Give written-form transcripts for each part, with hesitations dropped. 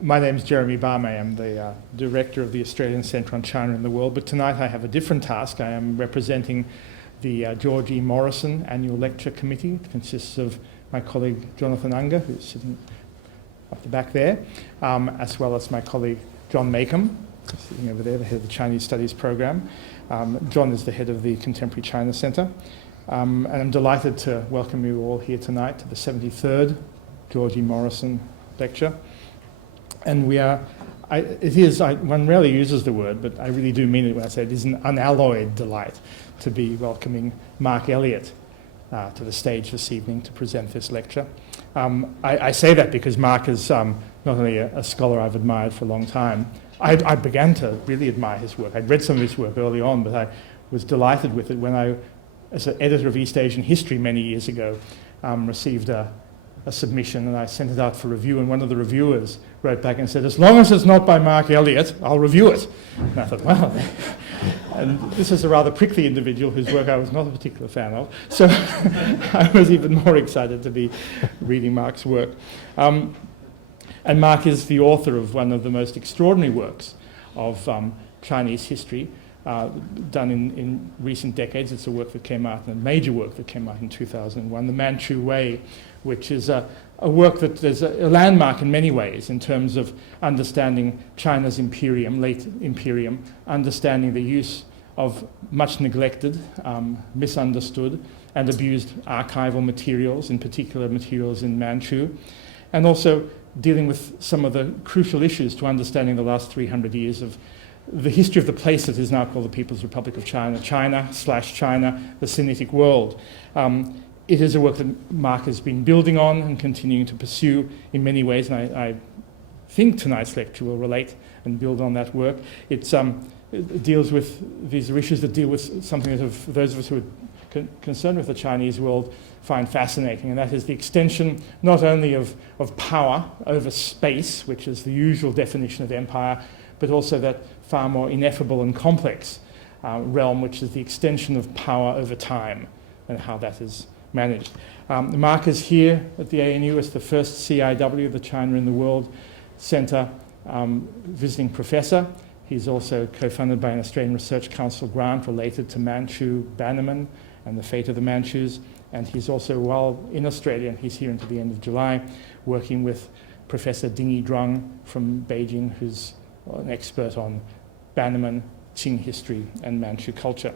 My name is Jeremy Barmay. I'm the director of the Australian Centre on China in the World, but tonight I have a different task. I am representing the George E. Morrison Annual Lecture Committee. It consists of my colleague Jonathan Unger, who's sitting up the back there, as well as my colleague John Makem, sitting over there, the head of the Chinese Studies Program. John is the head of the Contemporary China Centre. And I'm delighted to welcome you all here tonight to the 73rd George E. Morrison Lecture. And one rarely uses the word, but I really do mean it when I say it is an unalloyed delight to be welcoming Mark Elliot to the stage this evening to present this lecture. I say that because Mark is not only a scholar I've admired for a long time. I began to really admire his work. I'd read some of his work early on, but I was delighted with it when I, as an editor of East Asian History many years ago, received a submission, and I sent it out for review, and one of the reviewers wrote back and said, "As long as it's not by Mark Elliot, I'll review it." And I thought, well, and this is a rather prickly individual whose work I was not a particular fan of, so I was even more excited to be reading Mark's work. And Mark is the author of one of the most extraordinary works of Chinese history done in recent decades. It's a work that came out, a major work that came out in 2001, The Manchu Way, which is a work that is a landmark in many ways in terms of understanding China's imperium, late imperium, understanding the use of much neglected, misunderstood, and abused archival materials, in particular materials in Manchu, and also dealing with some of the crucial issues to understanding the last 300 years of the history of the place that is now called the People's Republic of China, China, the Sinitic world. It is a work that Mark has been building on and continuing to pursue in many ways, and I think tonight's lecture will relate and build on that work. It deals with, these are issues that deal with something that those of us who are concerned with the Chinese world find fascinating, and that is the extension not only of power over space, which is the usual definition of empire, but also that far more ineffable and complex realm, which is the extension of power over time and how that is managed. Mark is here at the ANU as the first CIW, the China in the World Centre visiting professor. He's also co-funded by an Australian Research Council grant related to Manchu Bannerman and the fate of the Manchus. And he's also, while in Australia, and he's here until the end of July, working with Professor Ding Yizhuang from Beijing, who's an expert on Bannerman, Qing history, and Manchu culture.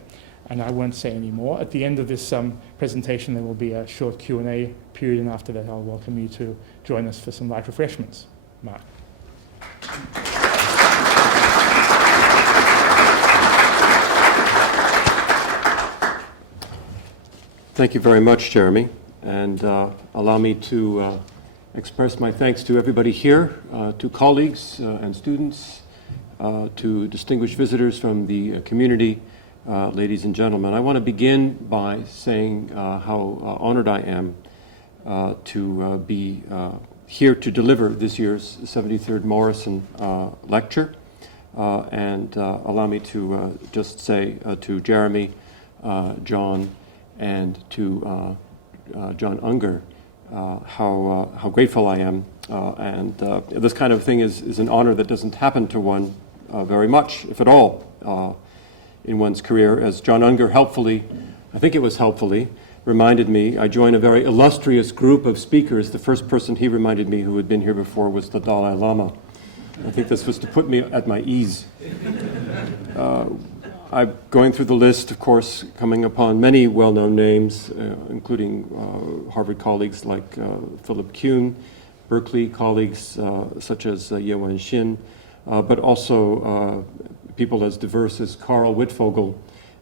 And I won't say any more. At the end of this presentation, there will be a short Q&A period, and after that, I'll welcome you to join us for some light refreshments. Mark. Thank you very much, Jeremy, and allow me to express my thanks to everybody here, to colleagues and students, to distinguished visitors from the community, ladies and gentlemen. I want to begin by saying how honored I am to be here to deliver this year's 73rd Morrison lecture, and allow me to just say to Jeremy, John, and to John Unger, how grateful I am. And this kind of thing is an honor that doesn't happen to one very much, if at all, in one's career. As John Unger helpfully, I think it was helpfully, reminded me, I joined a very illustrious group of speakers. The first person he reminded me who had been here before was the Dalai Lama. I think this was to put me at my ease. I'm going through the list, of course, coming upon many well-known names, including Harvard colleagues like Philip Kuhn, Berkeley colleagues such as Ye Wenxin, but also people as diverse as Carl Wittfogel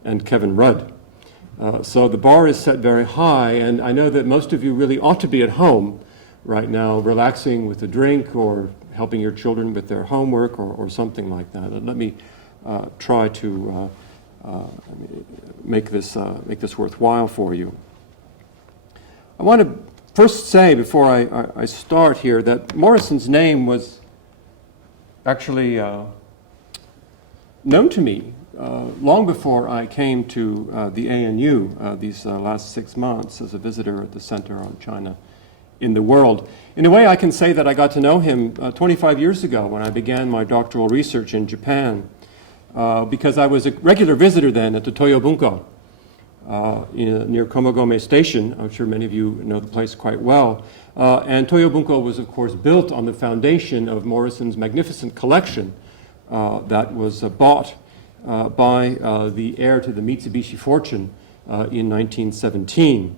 and Kevin Rudd. So the bar is set very high, and I know that most of you really ought to be at home right now, relaxing with a drink or helping your children with their homework or something like that. Let me try to make this worthwhile for you. I want to first say, before I start here, that Morrison's name was actually known to me long before I came to the ANU these last 6 months as a visitor at the Center on China in the world. In a way, I can say that I got to know him 25 years ago when I began my doctoral research in Japan, because I was a regular visitor then at the Toyo Bunko near Komagome Station. I'm sure many of you know the place quite well. And Toyo Bunko was, of course, built on the foundation of Morrison's magnificent collection that was bought by the heir to the Mitsubishi fortune in 1917.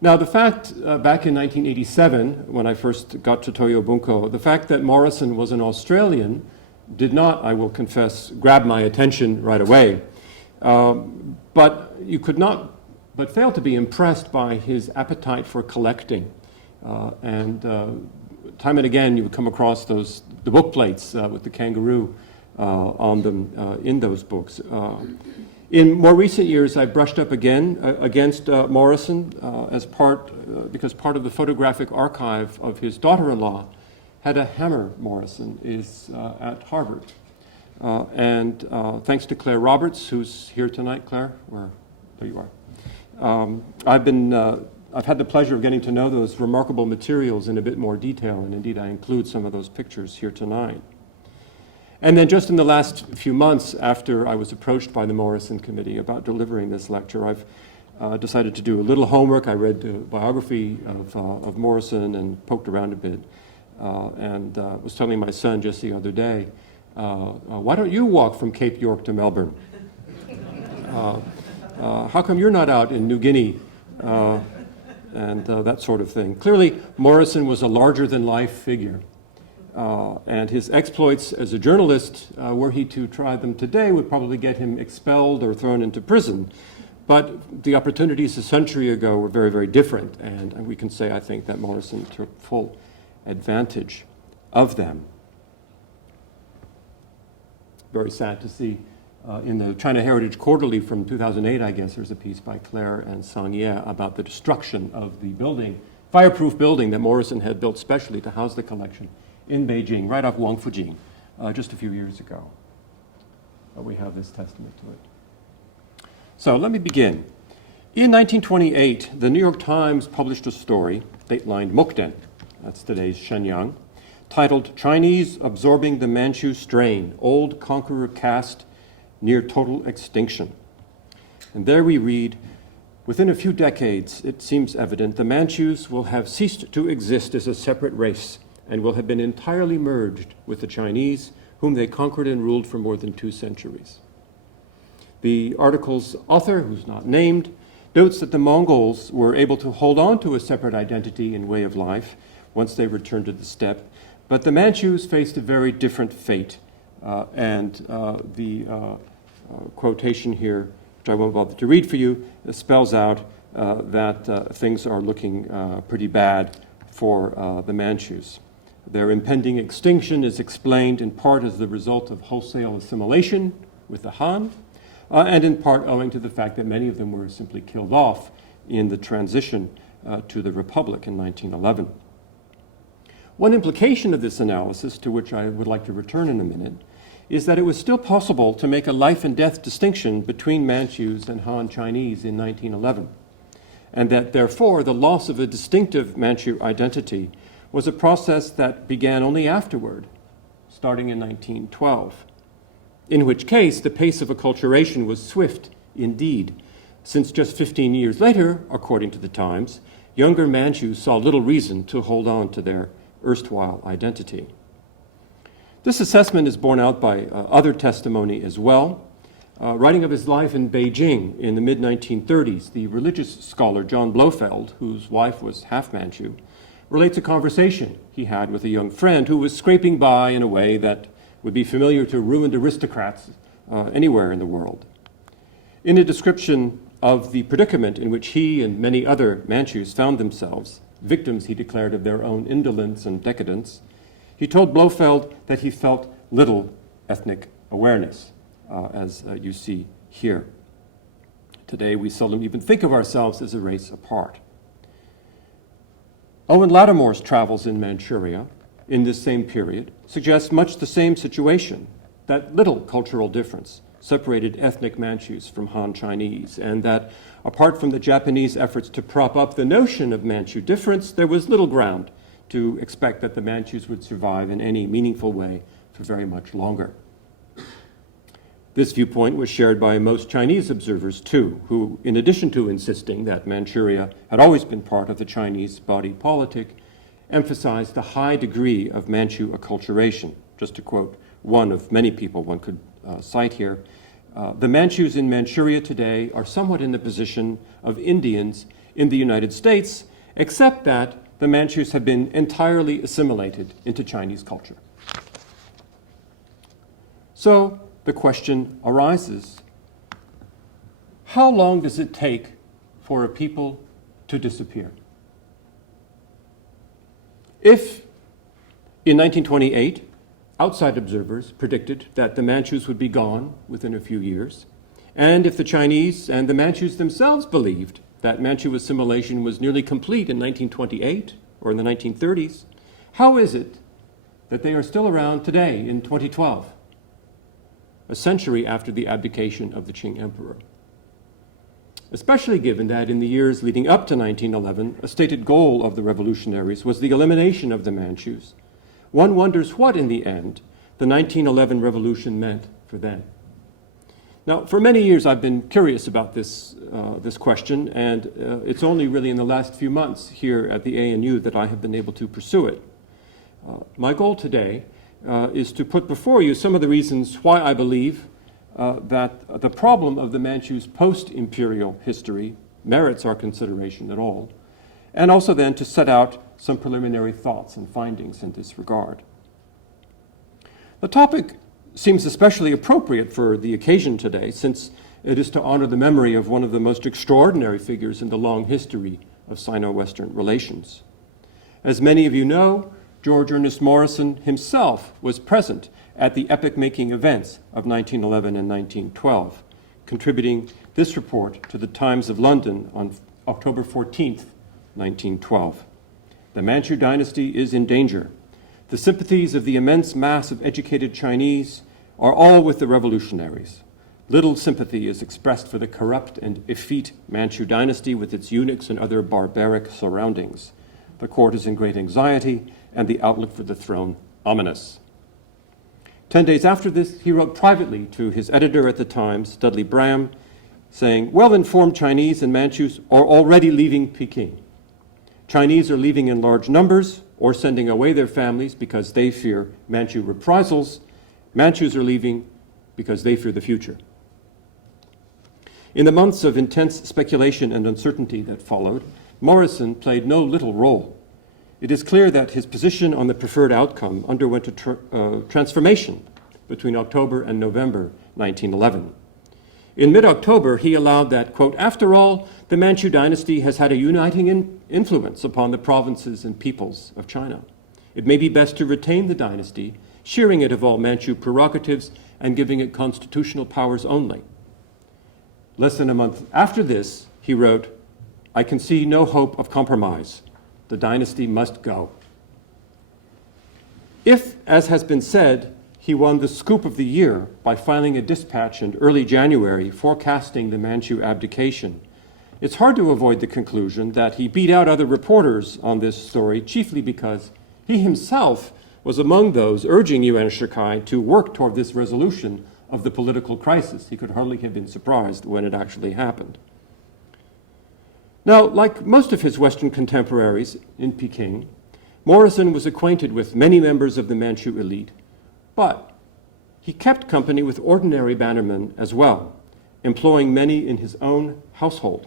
Now, the fact back in 1987, when I first got to Toyo Bunko, the fact that Morrison was an Australian did not, I will confess, grab my attention right away. But you could not but fail to be impressed by his appetite for collecting. And time and again, you would come across the book plates with the kangaroo on them in those books. In more recent years, I brushed up again against Morrison because part of the photographic archive of his daughter-in-law had a hammer. Morrison is at Harvard. And thanks to Claire Roberts, who's here tonight. Claire, there you are. I've had the pleasure of getting to know those remarkable materials in a bit more detail, and indeed I include some of those pictures here tonight. And then just in the last few months after I was approached by the Morrison Committee about delivering this lecture, I've decided to do a little homework. I read the biography of Morrison and poked around a bit, and was telling my son just the other day, why don't you walk from Cape York to Melbourne? How come you're not out in New Guinea? And that sort of thing. Clearly, Morrison was a larger-than-life figure. And his exploits as a journalist, were he to try them today, would probably get him expelled or thrown into prison. But the opportunities a century ago were very, very different. And we can say, I think, that Morrison took full advantage of them. Very sad to see. In the China Heritage Quarterly from 2008, I guess, there's a piece by Claire and Sang Ye about the destruction of the building, fireproof building that Morrison had built specially to house the collection in Beijing, right off Wangfujing, just a few years ago. We have this testament to it. So let me begin. In 1928, the New York Times published a story, datelined Mukden, that's today's Shenyang, titled Chinese Absorbing the Manchu Strain, Old Conqueror Caste Near Total Extinction. And there we read, within a few decades, it seems evident, the Manchus will have ceased to exist as a separate race and will have been entirely merged with the Chinese, whom they conquered and ruled for more than 2 centuries. The article's author, who's not named, notes that the Mongols were able to hold on to a separate identity and way of life once they returned to the steppe, but the Manchus faced a very different fate. The quotation here, which I won't bother to read for you, spells out that things are looking pretty bad for the Manchus. Their impending extinction is explained in part as the result of wholesale assimilation with the Han, and in part owing to the fact that many of them were simply killed off in the transition to the Republic in 1911. One implication of this analysis, to which I would like to return in a minute, is that it was still possible to make a life and death distinction between Manchus and Han Chinese in 1911, and that therefore the loss of a distinctive Manchu identity was a process that began only afterward, starting in 1912, in which case the pace of acculturation was swift indeed, since just 15 years later, according to the Times, younger Manchus saw little reason to hold on to their erstwhile identity. This assessment is borne out by other testimony as well. Writing of his life in Beijing in the mid-1930s, the religious scholar John Blofeld, whose wife was half Manchu, relates a conversation he had with a young friend who was scraping by in a way that would be familiar to ruined aristocrats anywhere in the world. In a description of the predicament in which he and many other Manchus found themselves, victims, he declared, of their own indolence and decadence, he told Blofeld that he felt little ethnic awareness, as you see here. Today, we seldom even think of ourselves as a race apart. Owen Lattimore's travels in Manchuria in this same period suggest much the same situation, that little cultural difference separated ethnic Manchus from Han Chinese, and that apart from the Japanese efforts to prop up the notion of Manchu difference, there was little ground to expect that the Manchus would survive in any meaningful way for very much longer. This viewpoint was shared by most Chinese observers too, who, in addition to insisting that Manchuria had always been part of the Chinese body politic, emphasized the high degree of Manchu acculturation. Just to quote one of many people one could cite here, the Manchus in Manchuria today are somewhat in the position of Indians in the United States, except that the Manchus have been entirely assimilated into Chinese culture. So the question arises, how long does it take for a people to disappear? If in 1928, outside observers predicted that the Manchus would be gone within a few years, and if the Chinese and the Manchus themselves believed that Manchu assimilation was nearly complete in 1928 or in the 1930s, how is it that they are still around today in 2012, a century after the abdication of the Qing Emperor? Especially given that in the years leading up to 1911, a stated goal of the revolutionaries was the elimination of the Manchus, one wonders what, in the end, the 1911 revolution meant for them. Now, for many years, I've been curious about this question, and it's only really in the last few months here at the ANU that I have been able to pursue it. My goal today is to put before you some of the reasons why I believe that the problem of the Manchu's post-imperial history merits our consideration at all, and also then to set out some preliminary thoughts and findings in this regard. The topic seems especially appropriate for the occasion today, since it is to honor the memory of one of the most extraordinary figures in the long history of Sino-Western relations. As many of you know, George Ernest Morrison himself was present at the epoch-making events of 1911 and 1912, contributing this report to the Times of London on October 14th, 1912. The Manchu dynasty is in danger. The sympathies of the immense mass of educated Chinese are all with the revolutionaries. Little sympathy is expressed for the corrupt and effete Manchu dynasty with its eunuchs and other barbaric surroundings. The court is in great anxiety, and the outlook for the throne ominous. 10 days after this, he wrote privately to his editor at the Times, Dudley Braham, saying, "Well-informed Chinese and Manchus are already leaving Peking. Chinese are leaving in large numbers or sending away their families because they fear Manchu reprisals. Manchus are leaving because they fear the future." In the months of intense speculation and uncertainty that followed, Morrison played no little role. It is clear that his position on the preferred outcome underwent a transformation between October and November 1911. In mid-October, he allowed that, quote, "After all, the Manchu dynasty has had a uniting influence upon the provinces and peoples of China. It may be best to retain the dynasty, shearing it of all Manchu prerogatives and giving it constitutional powers only." Less than a month after this, he wrote, "I can see no hope of compromise. The dynasty must go." If, as has been said, he won the scoop of the year by filing a dispatch in early January forecasting the Manchu abdication, it's hard to avoid the conclusion that he beat out other reporters on this story, chiefly because he himself was among those urging Yuan Shikai to work toward this resolution of the political crisis. He could hardly have been surprised when it actually happened. Now, like most of his Western contemporaries in Peking, Morrison was acquainted with many members of the Manchu elite, but he kept company with ordinary bannermen as well, employing many in his own household.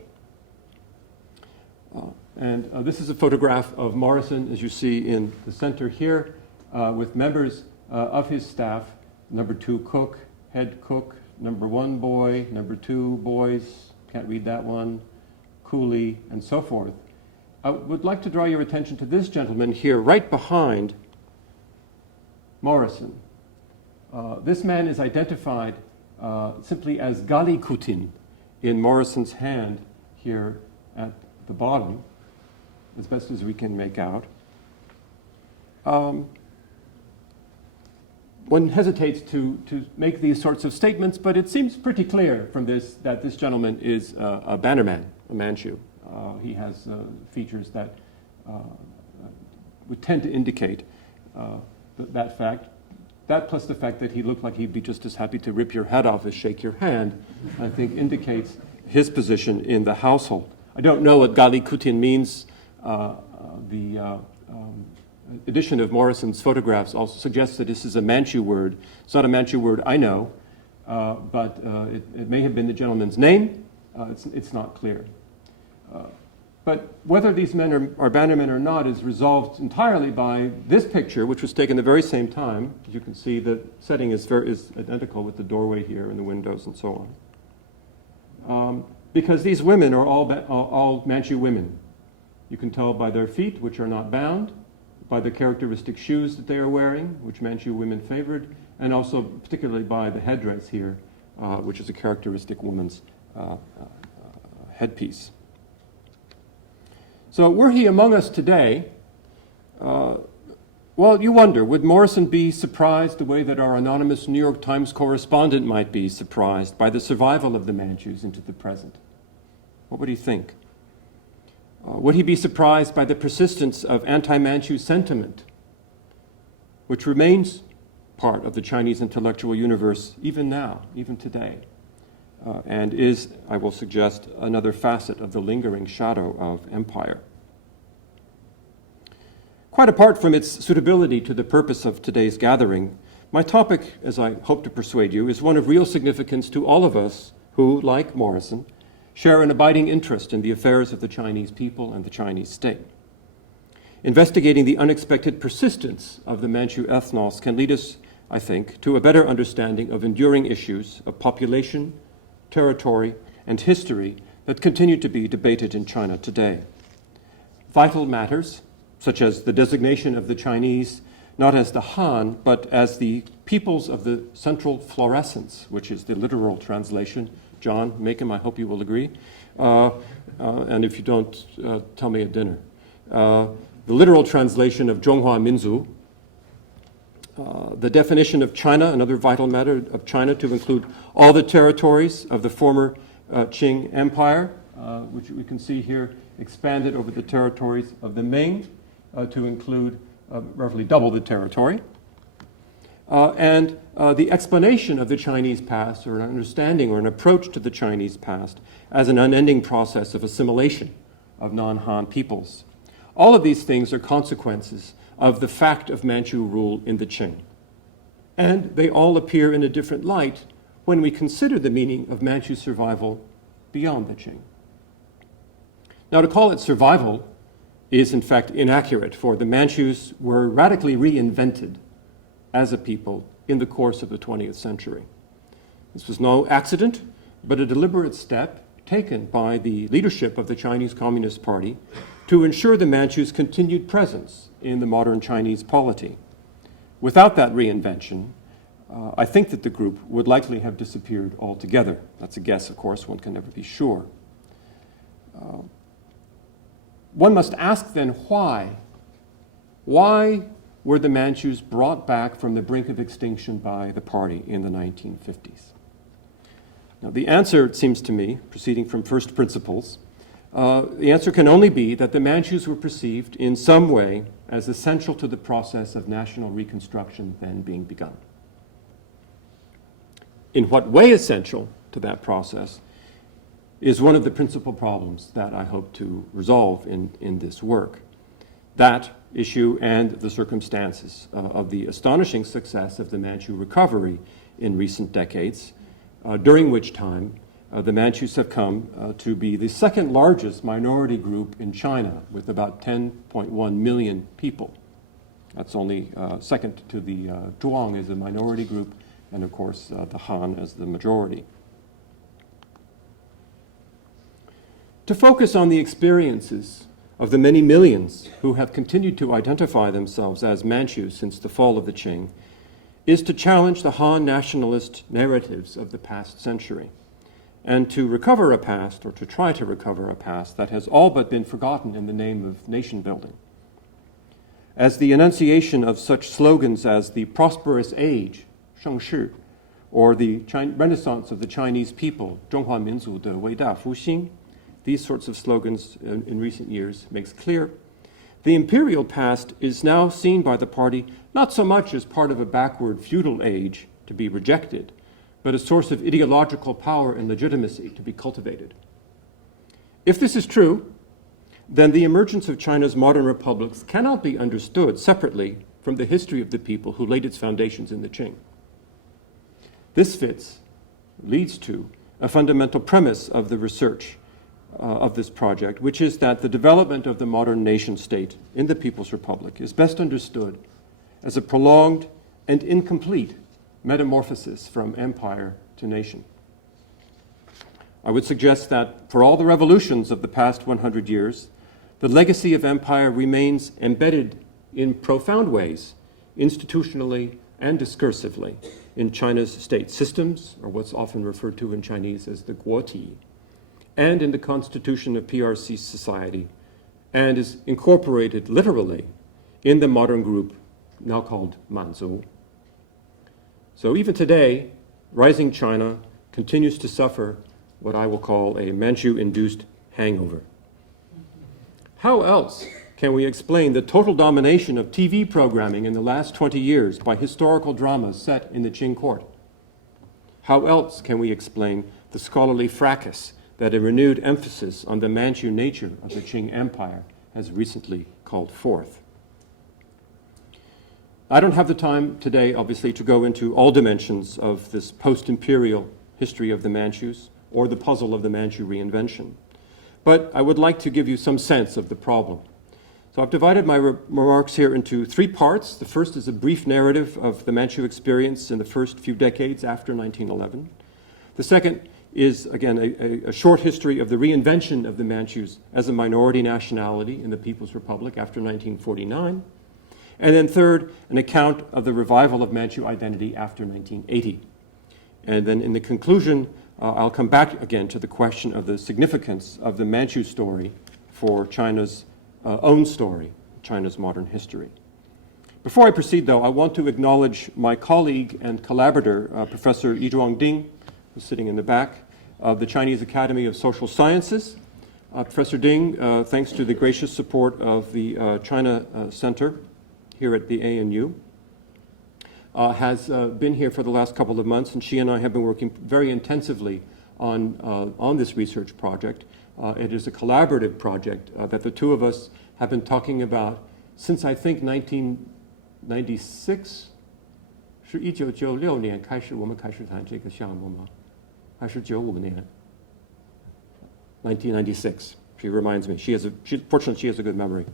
This is a photograph of Morrison, as you see in the center here, with members of his staff, number 2 cook, head cook, number 1 boy, number 2 boys, can't read that one, coolie, and so forth. I would like to draw your attention to this gentleman here, right behind Morrison. This man is identified simply as Gali Kutin in Morrison's hand here at the bottom, as best as we can make out. one hesitates to make these sorts of statements, but it seems pretty clear from this that this gentleman is a bannerman, a Manchu. He has features that would tend to indicate that fact. That plus the fact that he looked like he'd be just as happy to rip your head off as shake your hand, I think indicates his position in the household. I don't know what Galikutin means. The edition of Morrison's photographs also suggests that this is a Manchu word. It's not a Manchu word I know, but it may have been the gentleman's name. It's not clear. But whether these men are bannermen or not is resolved entirely by this picture, which was taken the very same time. As you can see, the setting is identical with the doorway here and the windows and so on. Because these women are all Manchu women. You can tell by their feet, which are not bound, by the characteristic shoes that they are wearing, which Manchu women favored, and also particularly by the headdress here, which is a characteristic woman's headpiece. So were he among us today, well, you wonder, would Morrison be surprised the way that our anonymous New York Times correspondent might be surprised by the survival of the Manchus into the present? What would he think? Would he be surprised by the persistence of anti-Manchu sentiment, which remains part of the Chinese intellectual universe even now, even today, and is, I will suggest, another facet of the lingering shadow of empire? Quite apart from its suitability to the purpose of today's gathering, my topic, as I hope to persuade you, is one of real significance to all of us who, like Morrison, share an abiding interest in the affairs of the Chinese people and the Chinese state. Investigating the unexpected persistence of the Manchu ethnos can lead us, I think, to a better understanding of enduring issues of population, territory, and history that continue to be debated in China today. Vital matters, such as the designation of the Chinese not as the Han, but as the peoples of the Central Florescence, which is the literal translation. John, Macom, I hope you will agree. And if you don't, tell me at dinner. The literal translation of Zhonghua Minzu. The definition of China, another vital matter of China, to include all the territories of the former Qing Empire, which we can see here expanded over the territories of the Ming to include roughly double the territory. And the explanation of the Chinese past, or an understanding or an approach to the Chinese past as an unending process of assimilation of non-Han peoples. All of these things are consequences of the fact of Manchu rule in the Qing. And they all appear in a different light when we consider the meaning of Manchu survival beyond the Qing. Now, to call it survival is in fact inaccurate, for the Manchus were radically reinvented as a people in the course of the 20th century. This was no accident, but a deliberate step taken by the leadership of the Chinese Communist Party to ensure the Manchus' continued presence in the modern Chinese polity. Without that reinvention, I think that the group would likely have disappeared altogether. That's a guess, of course, one can never be sure. One must ask then why? Why were the Manchus brought back from the brink of extinction by the party in the 1950s? Now, the answer, it seems to me, proceeding from first principles, the answer can only be that the Manchus were perceived in some way as essential to the process of national reconstruction then being begun. In what way essential to that process is one of the principal problems that I hope to resolve in this work. That issue and the circumstances of the astonishing success of the Manchu recovery in recent decades, during which time the Manchus have come to be the second largest minority group in China, with about 10.1 million people. That's only second to the Zhuang as a minority group, and of course the Han as the majority. To focus on the experiences of the many millions who have continued to identify themselves as Manchus since the fall of the Qing is to challenge the Han nationalist narratives of the past century, and to recover a past, or to try to recover a past, that has all but been forgotten in the name of nation building. as the enunciation of such slogans as the prosperous age, 盛世, or the Renaissance of the Chinese people, 中华民族的伟大复兴, these sorts of slogans in recent years makes clear the imperial past is now seen by the party not so much as part of a backward feudal age to be rejected, but a source of ideological power and legitimacy to be cultivated. If this is true, then the emergence of China's modern republics cannot be understood separately from the history of the people who laid its foundations in the Qing. This leads to a fundamental premise of the research of this project, which is that the development of the modern nation-state in the People's Republic is best understood as a prolonged and incomplete metamorphosis from empire to nation. I would suggest that for all the revolutions of the past 100 years, the legacy of empire remains embedded in profound ways, institutionally and discursively, in China's state systems, or what's often referred to in Chinese as the guoti, and in the constitution of PRC society, and is incorporated literally in the modern group now called Manchu. So even today, rising China continues to suffer what I will call a Manchu-induced hangover. How else can we explain the total domination of TV programming in the last 20 years by historical dramas set in the Qing court? How else can we explain the scholarly fracas that a renewed emphasis on the Manchu nature of the Qing Empire has recently called forth? I don't have the time today, obviously, to go into all dimensions of this post-imperial history of the Manchus or the puzzle of the Manchu reinvention. But I would like to give you some sense of the problem. So I've divided my remarks here into three parts. The first is a brief narrative of the Manchu experience in the first few decades after 1911. The second is, again, a short history of the reinvention of the Manchus as a minority nationality in the People's Republic after 1949. And then third, an account of the revival of Manchu identity after 1980. And then in the conclusion, I'll come back again to the question of the significance of the Manchu story for China's own story, China's modern history. Before I proceed, though, I want to acknowledge my colleague and collaborator, Professor Yizhuang Ding, who's sitting in the back, of the Chinese Academy of Social Sciences. Professor Ding, thanks to the gracious support of the China Center here at the ANU, has been here for the last couple of months, and she and I have been working very intensively on this research project. It is a collaborative project that the two of us have been talking about since, I think, 1996. 是1996年开始我们开始谈这个项目吗？还是95年？ 1996. She reminds me. Fortunately, she has a good memory.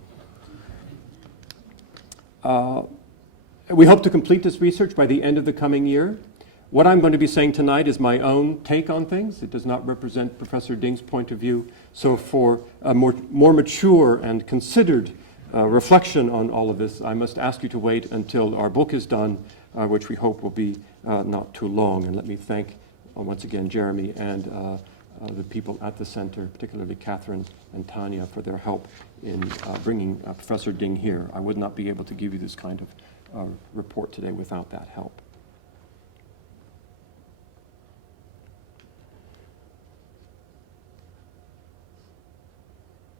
We hope to complete this research by the end of the coming year. What I'm going to be saying tonight is my own take on things. It does not represent Professor Ding's point of view. So for a more mature and considered reflection on all of this, I must ask you to wait until our book is done, which we hope will be not too long. And let me thank once again Jeremy and the people at the center, particularly Catherine and Tanya, for their help in bringing Professor Ding here. I would not be able to give you this kind of report today without that help.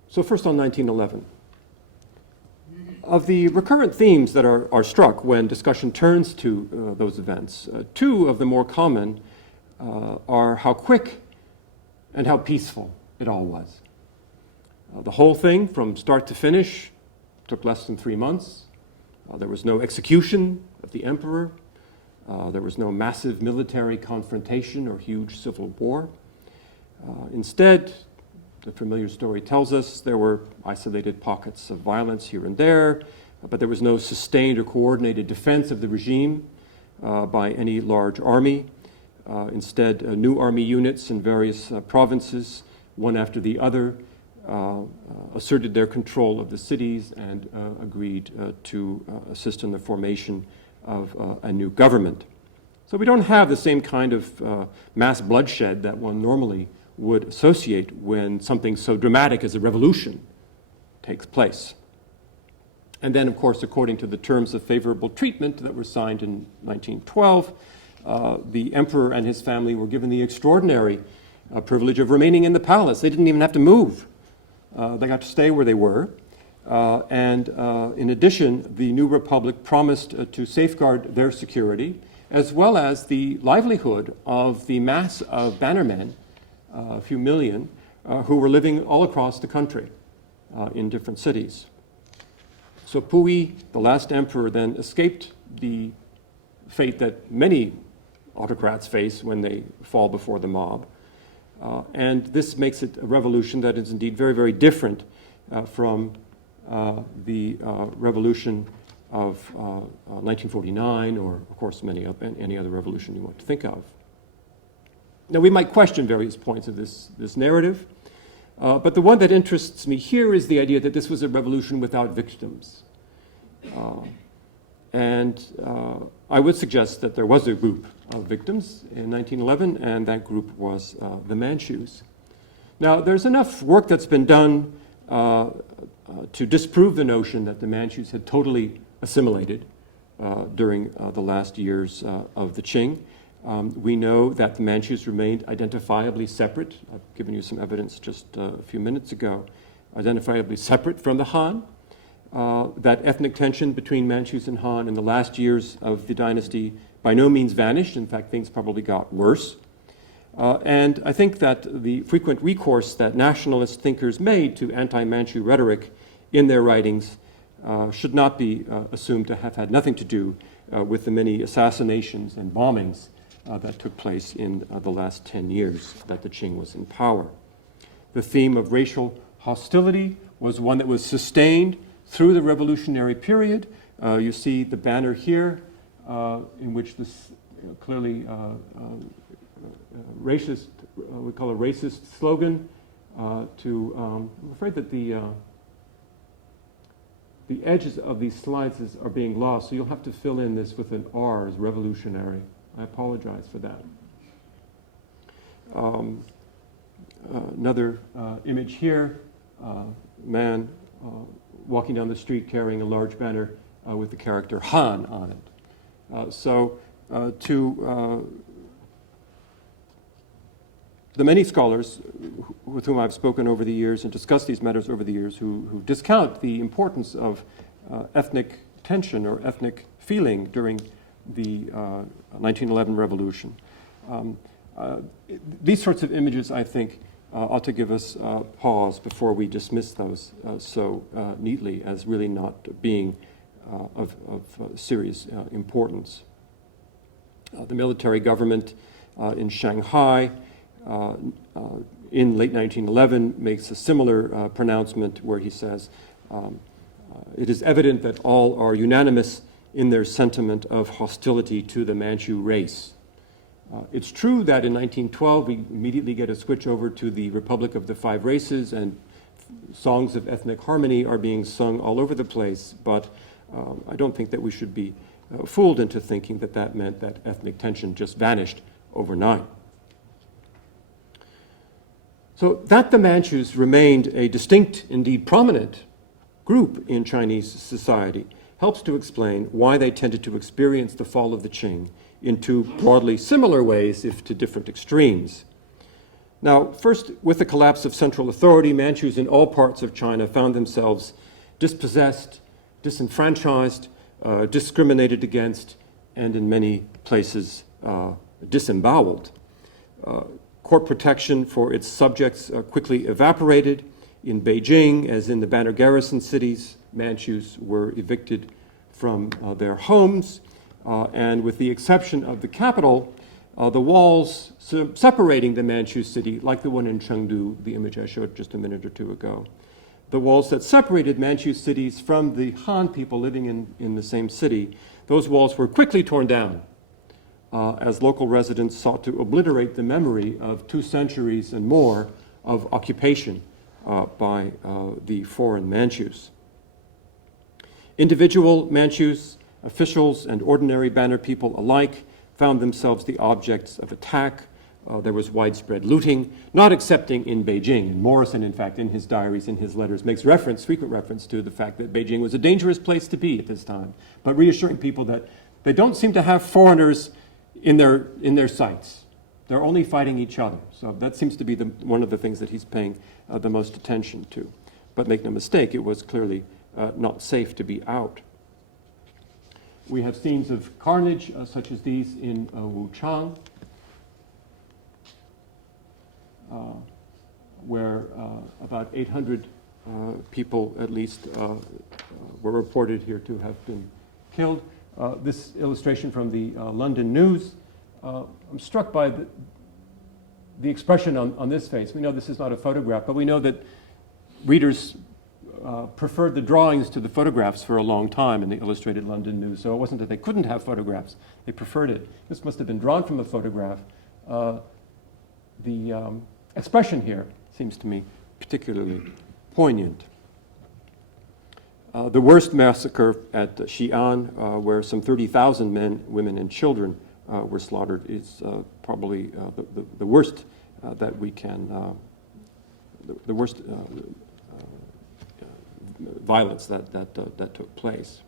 So first on 1911. Of the recurrent themes that are struck when discussion turns to those events, two of the more common are how quick and how peaceful it all was. The whole thing, from start to finish, took less than 3 months. There was no execution of the emperor. There was no massive military confrontation or huge civil war. Instead, the familiar story tells us there were isolated pockets of violence here and there, but there was no sustained or coordinated defense of the regime by any large army. Instead, new army units in various provinces, one after the other, asserted their control of the cities and agreed to assist in the formation of a new government. So we don't have the same kind of mass bloodshed that one normally would associate when something so dramatic as a revolution takes place. And then, of course, according to the terms of favorable treatment that were signed in 1912, the emperor and his family were given the extraordinary privilege of remaining in the palace. They didn't even have to move. They got to stay where they were. And in addition, the new republic promised to safeguard their security, as well as the livelihood of the mass of bannermen, a few million, who were living all across the country in different cities. So Puyi, the last emperor, then escaped the fate that many autocrats face when they fall before the mob. And this makes it a revolution that is indeed very, very different from the revolution of 1949, or, of course, any other revolution you want to think of. Now, we might question various points of this narrative, but the one that interests me here is the idea that this was a revolution without victims. I would suggest that there was a group of victims in 1911, and that group was the Manchus. Now, there's enough work that's been done to disprove the notion that the Manchus had totally assimilated during the last years of the Qing. We know that the Manchus remained identifiably separate. I've given you some evidence just a few minutes ago. Identifiably separate from the Han. That ethnic tension between Manchus and Han in the last years of the dynasty by no means vanished. In fact, things probably got worse. And I think that the frequent recourse that nationalist thinkers made to anti-Manchu rhetoric in their writings should not be assumed to have had nothing to do with the many assassinations and bombings that took place in the last 10 years that the Qing was in power. The theme of racial hostility was one that was sustained through the revolutionary period. You see the banner here, in which this clearly racist, we call a racist slogan. I'm afraid that the edges of these slides are being lost, so you'll have to fill in this with an R as revolutionary. I apologize for that. Another image here, man walking down the street carrying a large banner with the character Han on it. The many scholars with whom I've spoken over the years and discussed these matters over the years who discount the importance of ethnic tension or ethnic feeling during the 1911 revolution. These sorts of images, I think, ought to give us pause before we dismiss those so neatly as really not being of serious importance. The military government in Shanghai in late 1911 makes a similar pronouncement where he says, it is evident that all are unanimous in their sentiment of hostility to the Manchu race. It's true that in 1912 we immediately get a switch over to the Republic of the Five Races, and songs of ethnic harmony are being sung all over the place, but I don't think that we should be fooled into thinking that that meant that ethnic tension just vanished overnight. So that the Manchus remained a distinct, indeed prominent, group in Chinese society helps to explain why they tended to experience the fall of the Qing in two broadly similar ways, if to different extremes. Now, first, with the collapse of central authority, Manchus in all parts of China found themselves dispossessed, disenfranchised, discriminated against, and in many places disemboweled. Court protection for its subjects quickly evaporated. In Beijing, as in the banner garrison cities, Manchus were evicted from their homes, and with the exception of the capital, the walls separating the Manchu city, like the one in Chengdu, the image I showed just a minute or two ago, the walls that separated Manchu cities from the Han people living in the same city, those walls were quickly torn down as local residents sought to obliterate the memory of 2 centuries and more of occupation by the foreign Manchus. Individual Manchus, officials, and ordinary banner people alike found themselves the objects of attack There was widespread looting, not excepting in Beijing. And Morrison, in fact, in his diaries, in his letters, makes frequent reference to the fact that Beijing was a dangerous place to be at this time, but reassuring people that they don't seem to have foreigners in their sights. They're only fighting each other. So that seems to be one of the things that he's paying the most attention to. But make no mistake, it was clearly not safe to be out. We have scenes of carnage such as these in Wuchang, where about 800 people at least were reported here to have been killed. This illustration from the London News, I'm struck by the expression on this face. We know this is not a photograph, but we know that readers preferred the drawings to the photographs for a long time in the Illustrated London News. So it wasn't that they couldn't have photographs, they preferred it. This must have been drawn from a photograph. The expression here seems to me particularly poignant. The worst massacre at Xi'an, where some 30,000 men, women, and children were slaughtered, is probably the worst that we can, the worst violence that took place.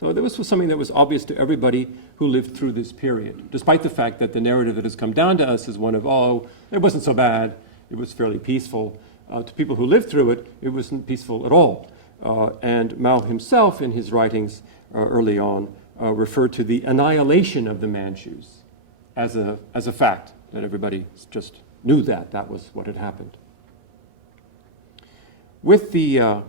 So this was something that was obvious to everybody who lived through this period, despite the fact that the narrative that has come down to us is one of, oh, it wasn't so bad, it was fairly peaceful. To people who lived through it, it wasn't peaceful at all. And Mao himself, in his writings early on, referred to the annihilation of the Manchus as a fact, that everybody just knew that was what had happened. With the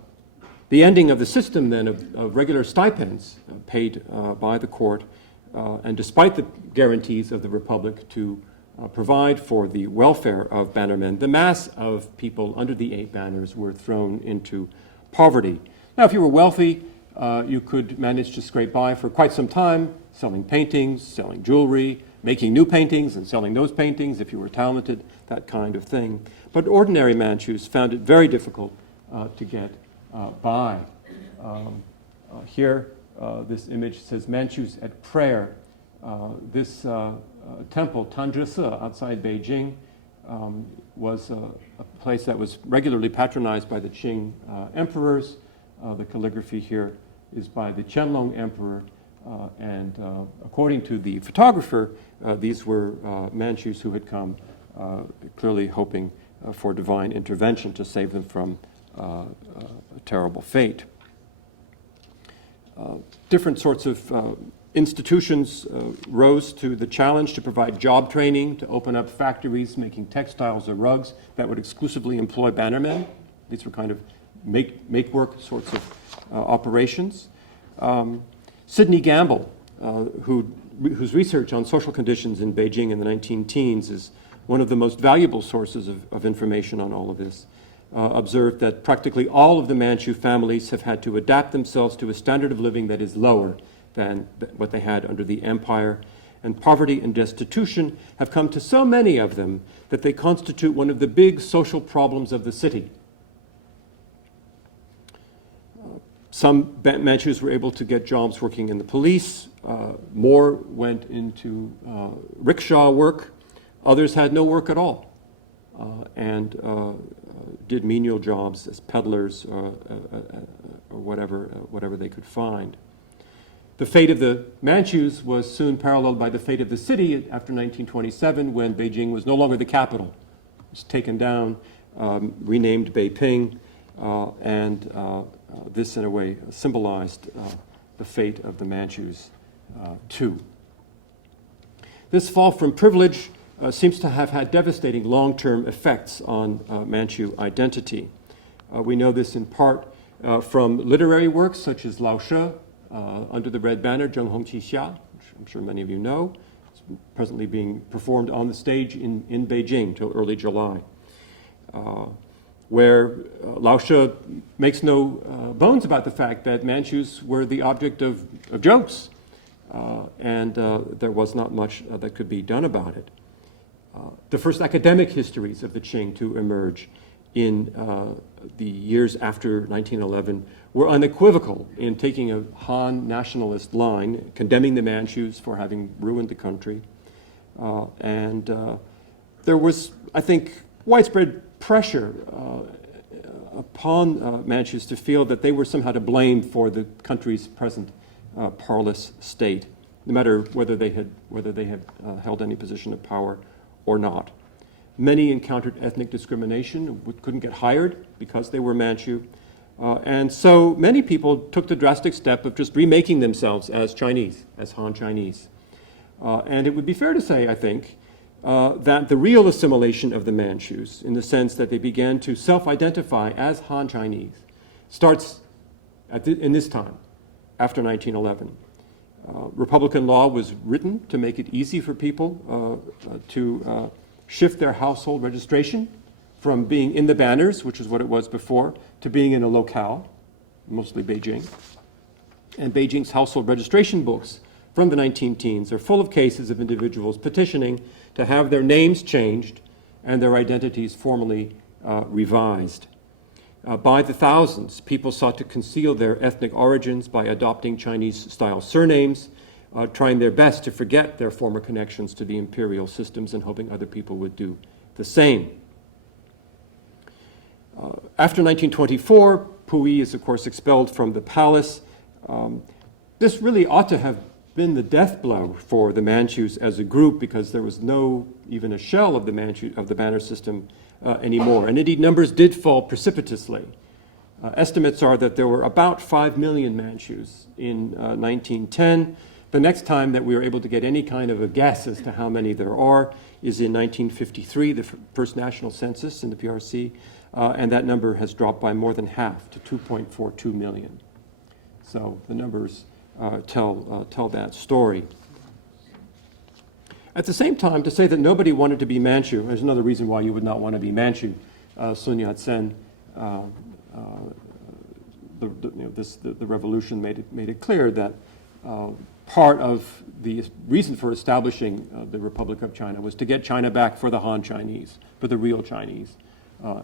ending of the system, then, of regular stipends paid by the court, and despite the guarantees of the Republic to provide for the welfare of bannermen, the mass of people under the 8 banners were thrown into poverty. Now, if you were wealthy, you could manage to scrape by for quite some time, selling paintings, selling jewelry, making new paintings and selling those paintings if you were talented, that kind of thing. But ordinary Manchus found it very difficult to get by. Here, this image says Manchus at prayer. This temple, Tanzhese, outside Beijing, was a place that was regularly patronized by the Qing emperors. The calligraphy here is by the Qianlong emperor, and according to the photographer, these were Manchus who had come clearly hoping for divine intervention to save them from a terrible fate. Different sorts of institutions rose to the challenge to provide job training, to open up factories making textiles or rugs that would exclusively employ bannermen. These were kind of make-work sorts of operations. Sidney Gamble, whose research on social conditions in Beijing in the 19-teens is one of the most valuable sources of information on all of this, observed that practically all of the Manchu families have had to adapt themselves to a standard of living that is lower than what they had under the empire, and poverty and destitution have come to so many of them that they constitute one of the big social problems of the city. Some Manchus were able to get jobs working in the police. More went into rickshaw work. Others had no work at all and did menial jobs as peddlers or whatever they could find. The fate of the Manchus was soon paralleled by the fate of the city after 1927, when Beijing was no longer the capital. It was taken down, renamed Beiping, and this, in a way, symbolized the fate of the Manchus, too. This fall from privilege seems to have had devastating long-term effects on Manchu identity. We know this in part from literary works such as Lao She, Under the Red Banner, Zheng Hong Qi Xia, which I'm sure many of you know. It's presently being performed on the stage in Beijing till early July, where Lao She makes no bones about the fact that Manchus were the object of jokes, and there was not much that could be done about it. The first academic histories of the Qing to emerge in the years after 1911 were unequivocal in taking a Han nationalist line, condemning the Manchus for having ruined the country. There was, I think, widespread pressure upon Manchus to feel that they were somehow to blame for the country's present powerless state, no matter whether they had held any position of power or not. Many encountered ethnic discrimination, couldn't get hired because they were Manchu, and so many people took the drastic step of just remaking themselves as Chinese, as Han Chinese. And it would be fair to say, I think, that the real assimilation of the Manchus, in the sense that they began to self-identify as Han Chinese, starts in this time, after 1911. Republican law was written to make it easy for people to shift their household registration from being in the banners, which is what it was before, to being in a locale, mostly Beijing. And Beijing's household registration books from the 19-teens are full of cases of individuals petitioning to have their names changed and their identities formally revised. By the thousands, people sought to conceal their ethnic origins by adopting Chinese-style surnames, trying their best to forget their former connections to the imperial systems and hoping other people would do the same. After 1924, Puyi is, of course, expelled from the palace. This really ought to have been the death blow for the Manchus as a group, because there was no even a shell of the banner system anymore. And indeed, numbers did fall precipitously. Estimates are that there were about 5 million Manchus in 1910. The next time that we were able to get any kind of a guess as to how many there are is in 1953, the first national census in the PRC, and that number has dropped by more than half to 2.42 million. So the numbers tell that story. At the same time, to say that nobody wanted to be Manchu, there's another reason why you would not want to be Manchu. Sun Yat-sen, the revolution made it clear that part of the reason for establishing the Republic of China was to get China back for the Han Chinese, for the real Chinese,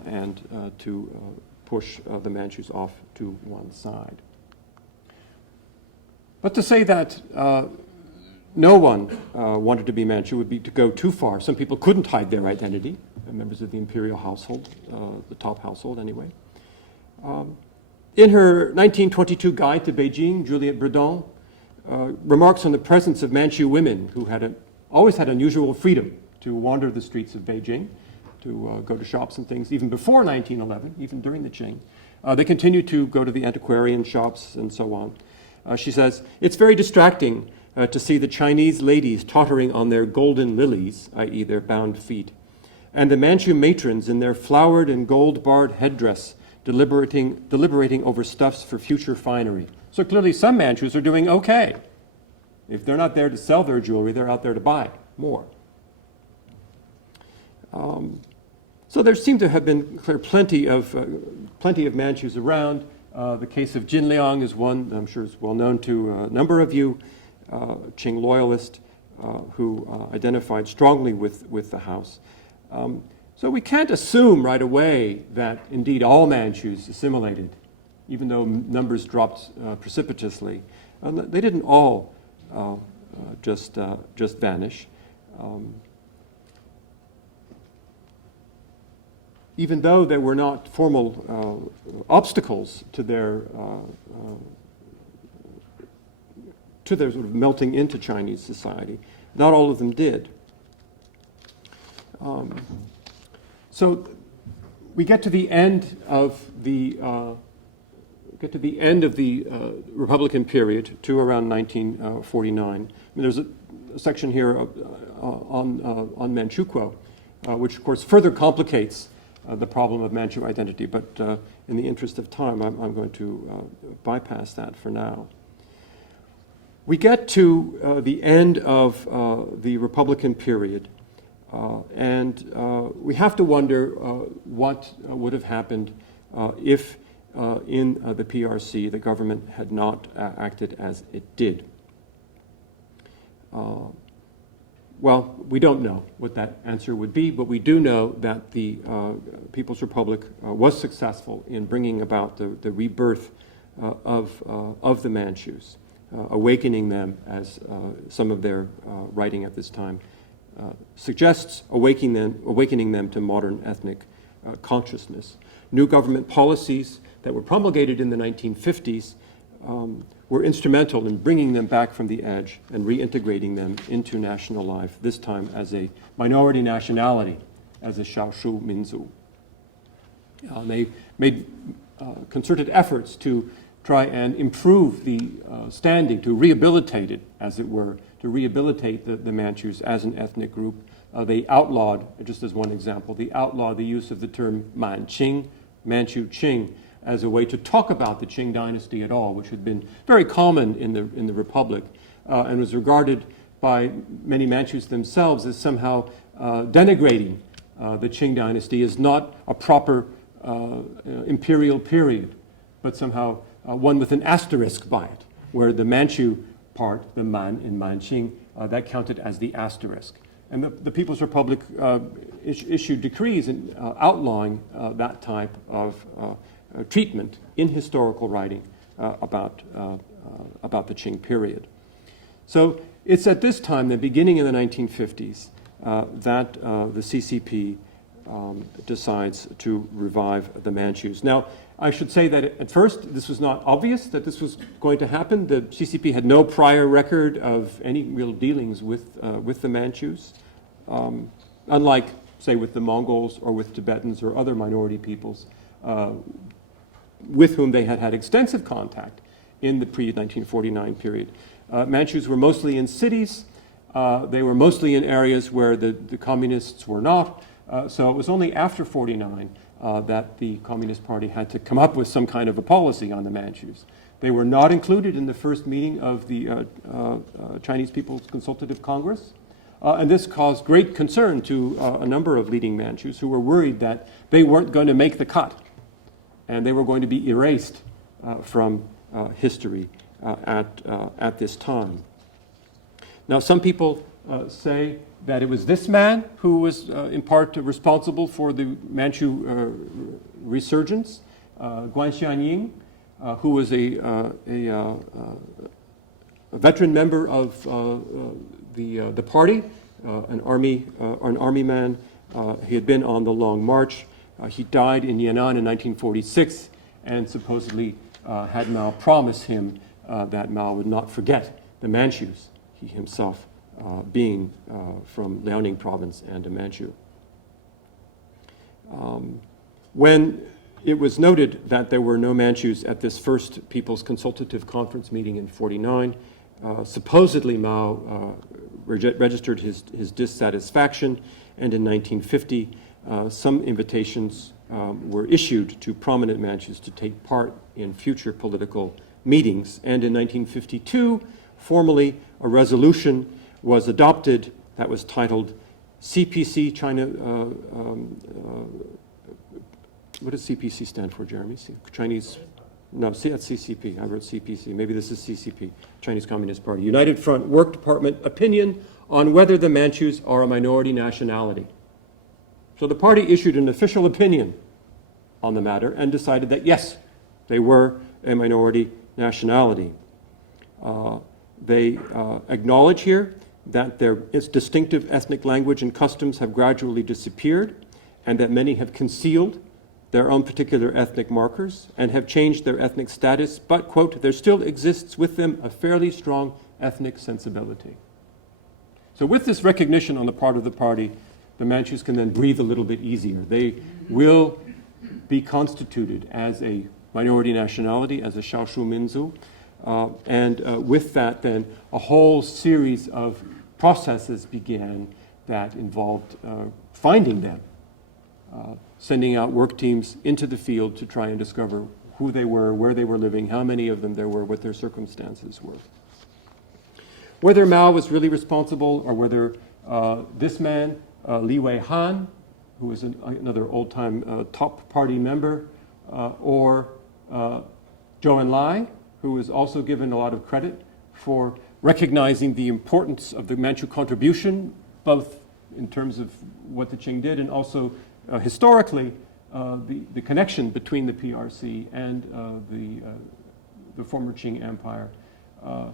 and to push the Manchus off to one side. But to say that no one wanted to be Manchu would be to go too far. Some people couldn't hide their identity, members of the imperial household, the top household anyway. In her 1922 guide to Beijing, Juliet Bradley remarks on the presence of Manchu women who had always had unusual freedom to wander the streets of Beijing, to go to shops and things, even before 1911, even during the Qing. They continued to go to the antiquarian shops and so on. She says, "It's very distracting to see the Chinese ladies tottering on their golden lilies, i.e. their bound feet, and the Manchu matrons in their flowered and gold-barred headdress deliberating over stuffs for future finery." So clearly some Manchus are doing okay. If they're not there to sell their jewelry, they're out there to buy more. So there seem to have been plenty of Manchus around. The case of Jin Liang is one I'm sure is well known to a number of you, Qing loyalist who identified strongly with the house. So we can't assume right away that indeed all Manchus assimilated, even though numbers dropped precipitously. They didn't all just vanish. Even though there were not formal obstacles to their sort of melting into Chinese society, not all of them did. So we get to the end of the Republican period, to around 1949. I mean, there's a section here on Manchukuo, which of course further complicates the problem of Manchu identity, but in the interest of time, I'm going to bypass that for now. We get to the end of the Republican period, and we have to wonder what would have happened if in the PRC the government had not acted as it did. Well, we don't know what that answer would be, but we do know that the People's Republic was successful in bringing about the rebirth of the Manchus, awakening them, as some of their writing at this time suggests, awakening them to modern ethnic consciousness. New government policies that were promulgated in the 1950s were instrumental in bringing them back from the edge and reintegrating them into national life, this time as a minority nationality, as a Shaoshu Minzu. They made concerted efforts to try and improve the standing, to rehabilitate it, as it were, to rehabilitate the Manchus as an ethnic group. They outlawed, just as one example, they outlawed the use of the term Manqing, Manchu Qing, as a way to talk about the Qing dynasty at all, which had been very common in the Republic and was regarded by many Manchus themselves as somehow denigrating the Qing dynasty as not a proper imperial period, but somehow one with an asterisk by it, where the Manchu part, the Man in Manqing, that counted as the asterisk. And the People's Republic issued decrees outlawing that type of treatment in historical writing about the Qing period. So it's at this time, the beginning of the 1950s, that the CCP decides to revive the Manchus. Now, I should say that at first this was not obvious that this was going to happen. The CCP had no prior record of any real dealings with the Manchus, unlike, say, with the Mongols or with Tibetans or other minority peoples with whom they had had extensive contact in the pre-1949 period. Manchus were mostly in cities. They were mostly in areas where the communists were not. So it was only after 49 that the Communist Party had to come up with some kind of a policy on the Manchus. They were not included in the first meeting of the Chinese People's Consultative Congress. And this caused great concern to a number of leading Manchus who were worried that they weren't going to make the cut and they were going to be erased from history at this time. Now, some people say that it was this man who was in part responsible for the Manchu resurgence, Guan Xianying, who was a veteran member of the party, an army man. He had been on the Long March. He died in Yan'an in 1946, and supposedly had Mao promised him that Mao would not forget the Manchus, he himself being from Liaoning province and a Manchu. When it was noted that there were no Manchus at this first People's Consultative Conference meeting in 49, supposedly Mao registered his dissatisfaction, and in 1950 some invitations were issued to prominent Manchus to take part in future political meetings, and in 1952 formally a resolution was adopted that was titled CPC China. What does CPC stand for, Jeremy? Chinese. No, that's CCP. I wrote CPC. Maybe this is CCP, Chinese Communist Party. United Front Work Department opinion on whether the Manchus are a minority nationality. So the party issued an official opinion on the matter and decided that yes, they were a minority nationality. They acknowledge here that their distinctive ethnic language and customs have gradually disappeared, and that many have concealed their own particular ethnic markers and have changed their ethnic status, but, quote, there still exists with them a fairly strong ethnic sensibility. So with this recognition on the part of the party, the Manchus can then breathe a little bit easier. They will be constituted as a minority nationality, as a Shaoshu Minzu, and with that then a whole series of processes began that involved finding them, sending out work teams into the field to try and discover who they were, where they were living, how many of them there were, what their circumstances were. Whether Mao was really responsible or whether this man, Li Wei-han, who was another old-time top party member, or Zhou Enlai, who was also given a lot of credit for recognizing the importance of the Manchu contribution, both in terms of what the Qing did and also historically the connection between the PRC and the former Qing Empire. Zhou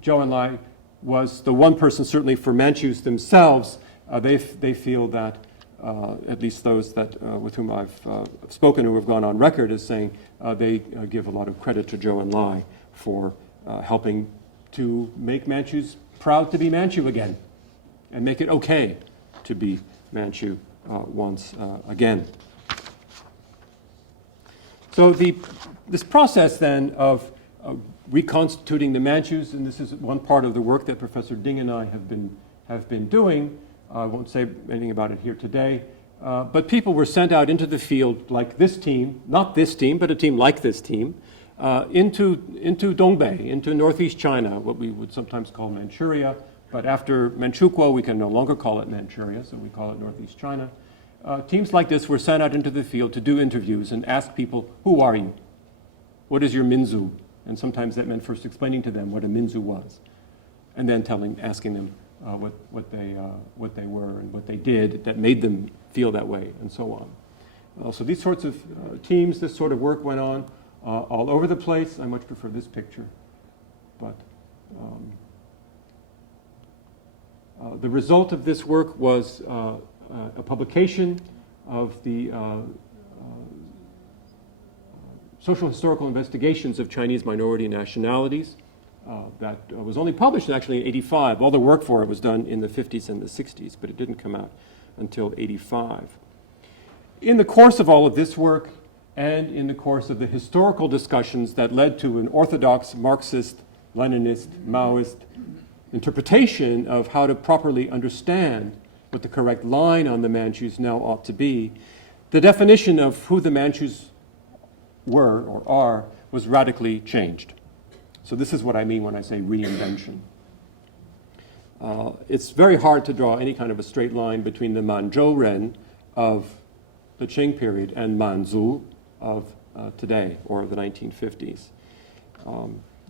Enlai was the one person, certainly for Manchus themselves. They feel that, at least those that with whom I've spoken who have gone on record as saying they give a lot of credit to Zhou Enlai for helping to make Manchus proud to be Manchu again and make it okay to be Manchu once again. So this process then of reconstituting the Manchus, and this is one part of the work that Professor Ding and I have been doing. I won't say anything about it here today, but people were sent out into the field like this team, not this team, but a team like this team, into Dongbei, into northeast China, what we would sometimes call Manchuria, but after Manchukuo we can no longer call it Manchuria, so we call it northeast China. Teams like this were sent out into the field to do interviews and ask people, who are you? What is your minzu? And sometimes that meant first explaining to them what a minzu was, and then asking them what they were and what they did that made them feel that way, and so on. So these sorts of teams, this sort of work went on all over the place. I much prefer this picture, but the result of this work was a publication of the social historical investigations of Chinese minority nationalities that was only published actually in 85. All the work for it was done in the 50s and the 60s, but it didn't come out until 85. In the course of all of this work and in the course of the historical discussions that led to an orthodox Marxist, Leninist, Maoist interpretation of how to properly understand what the correct line on the Manchus now ought to be, the definition of who the Manchus were or are was radically changed. So this is what I mean when I say reinvention. It's very hard to draw any kind of a straight line between the Manzhou Ren of the Qing period and Manzu of today, or the 1950s.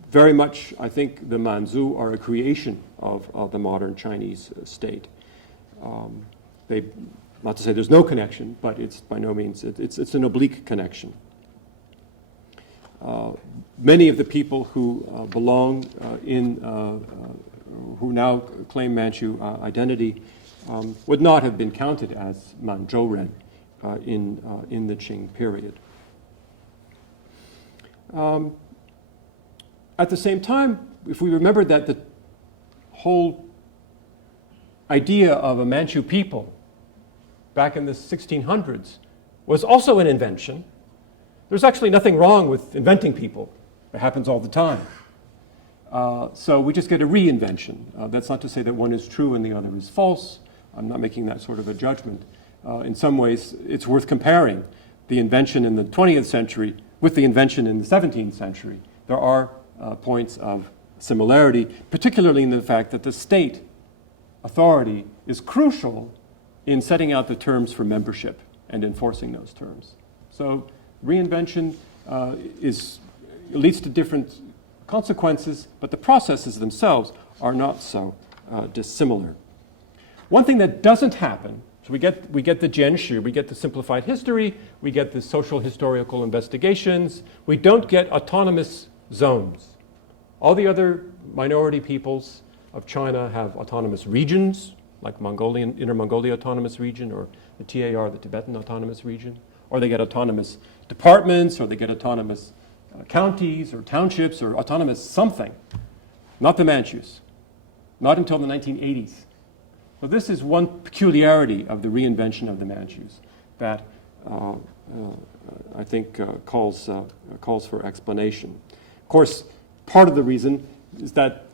Very much, I think, the Manzu are a creation of the modern Chinese state. Not to say there's no connection, but it's by no means, it's an oblique connection. Many of the people who belong who now claim Manchu identity would not have been counted as Manzhou-Ren in the Qing period. At the same time, if we remember that the whole idea of a Manchu people back in the 1600s was also an invention, there's actually nothing wrong with inventing people. It happens all the time. So we just get a reinvention. That's not to say that one is true and the other is false. I'm not making that sort of a judgment. In some ways, it's worth comparing the invention in the 20th century with the invention in the 17th century. There are points of similarity, particularly in the fact that the state authority is crucial in setting out the terms for membership and enforcing those terms. So reinvention leads to different consequences, but the processes themselves are not so dissimilar. One thing that doesn't happen, so we get the Jianshu, we get the simplified history, we get the social historical investigations, we don't get autonomous zones. All the other minority peoples of China have autonomous regions, like Inner Mongolia Autonomous Region, or the TAR, the Tibetan Autonomous Region, or they get autonomous departments, or they get autonomous counties, or townships, or autonomous something. Not the Manchus. Not until the 1980s. So this is one peculiarity of the reinvention of the Manchus that I think calls for explanation. Of course, part of the reason is that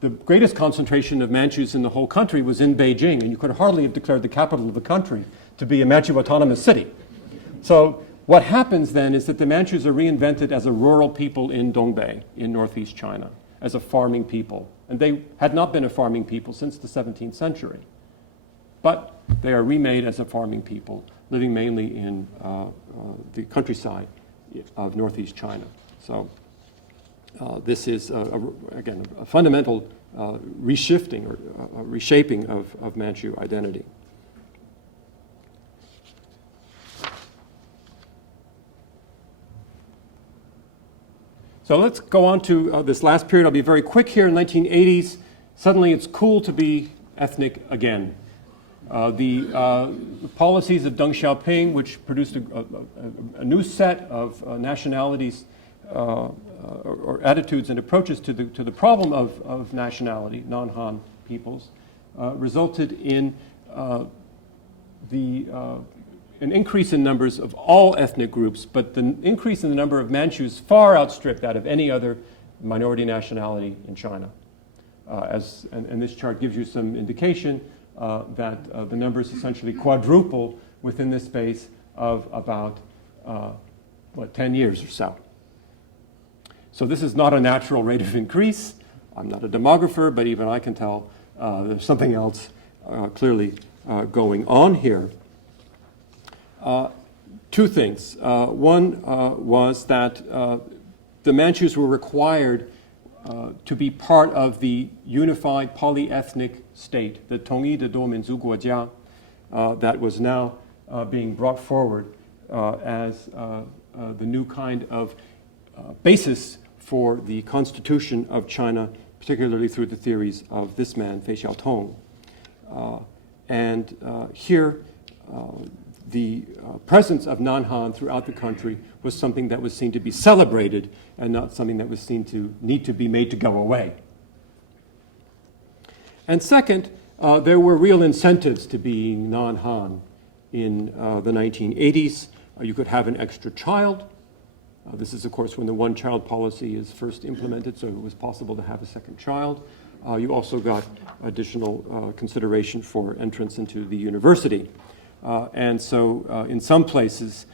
the greatest concentration of Manchus in the whole country was in Beijing, and you could hardly have declared the capital of the country to be a Manchu autonomous city. So what happens then is that the Manchus are reinvented as a rural people in Dongbei, in northeast China, as a farming people. And they had not been a farming people since the 17th century. But they are remade as a farming people, living mainly in the countryside of northeast China. So this is, again, a fundamental reshifting or reshaping of Manchu identity. So let's go on to this last period. I'll be very quick here. In the 1980s, suddenly it's cool to be ethnic again. The policies of Deng Xiaoping, which produced a new set of nationalities or attitudes and approaches to the problem of nationality, non-Han peoples, resulted in an increase in numbers of all ethnic groups, but the increase in the number of Manchus far outstripped that of any other minority nationality in China. And this chart gives you some indication that the numbers essentially quadruple within the space of about 10 years or so. So this is not a natural rate of increase. I'm not a demographer, but even I can tell there's something else clearly going on here. Two things. One was that the Manchus were required to be part of the unified polyethnic state, the 统一的多民族国家, that was now being brought forward as the new kind of basis for the constitution of China, particularly through the theories of this man, Fei Xiaotong. Here, the presence of non-Han throughout the country was something that was seen to be celebrated and not something that was seen to need to be made to go away. And second, there were real incentives to being non-Han in the 1980s. You could have an extra child. This is, of course, when the one-child policy is first implemented, so it was possible to have a second child. You also got additional consideration for entrance into the university. And so in some places,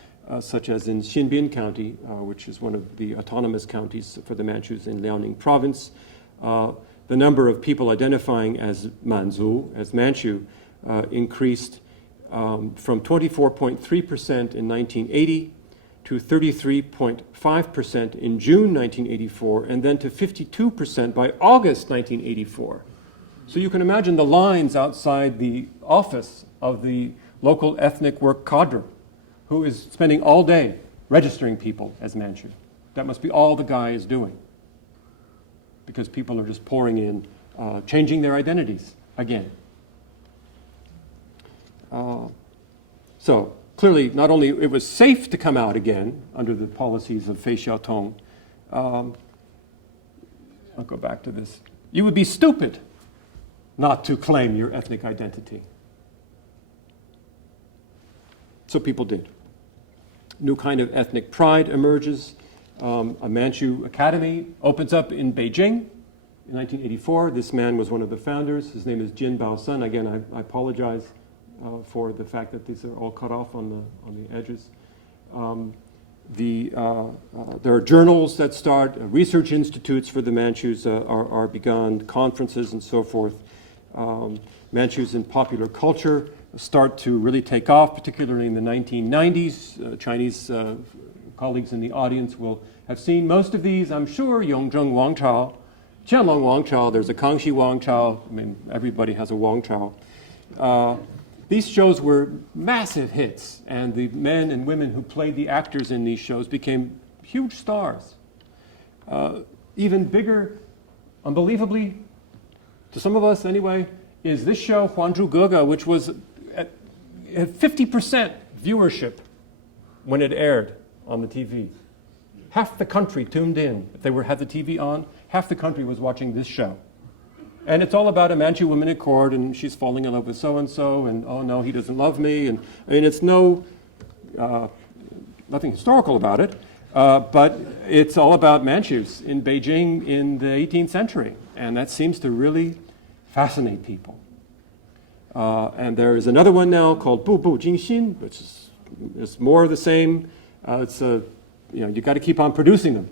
such as in Xinbin County, which is one of the autonomous counties for the Manchus in Liaoning Province, the number of people identifying as Manzu, as Manchu, increased from 24.3% in 1980 to 33.5% in June 1984, and then to 52% by August 1984. So you can imagine the lines outside the office of the local ethnic work cadre, who is spending all day registering people as Manchu. That must be all the guy is doing, because people are just pouring in, changing their identities again. So clearly, not only it was safe to come out again under the policies of Fei Xiaotong. I'll go back to this. You would be stupid not to claim your ethnic identity. So people did. New kind of ethnic pride emerges. A Manchu Academy opens up in Beijing in 1984. This man was one of the founders. His name is Jin Baosun. Again, I apologize for the fact that these are all cut off on the edges. There are journals that start, research institutes for the Manchus are begun, conferences and so forth. Manchus in popular culture start to really take off, particularly in the 1990s. Chinese colleagues in the audience will have seen most of these, I'm sure. Yongzheng Wangchao, Qianlong Wangchao, there's a Kangxi Wangchao. I mean, everybody has a Wangchao. These shows were massive hits, and the men and women who played the actors in these shows became huge stars. Even bigger, unbelievably, to some of us anyway, is this show, Huanzhu Gege, which was at 50% viewership when it aired on the TV. Half the country tuned in. If they had the TV on, half the country was watching this show. And it's all about a Manchu woman at court, and she's falling in love with so-and-so, and oh no, he doesn't love me. And I mean, it's nothing historical about it, but it's all about Manchus in Beijing in the 18th century. And that seems to really fascinate people. And there is another one now called Bu Bu Jingxin, which is more of the same. You got to keep on producing them.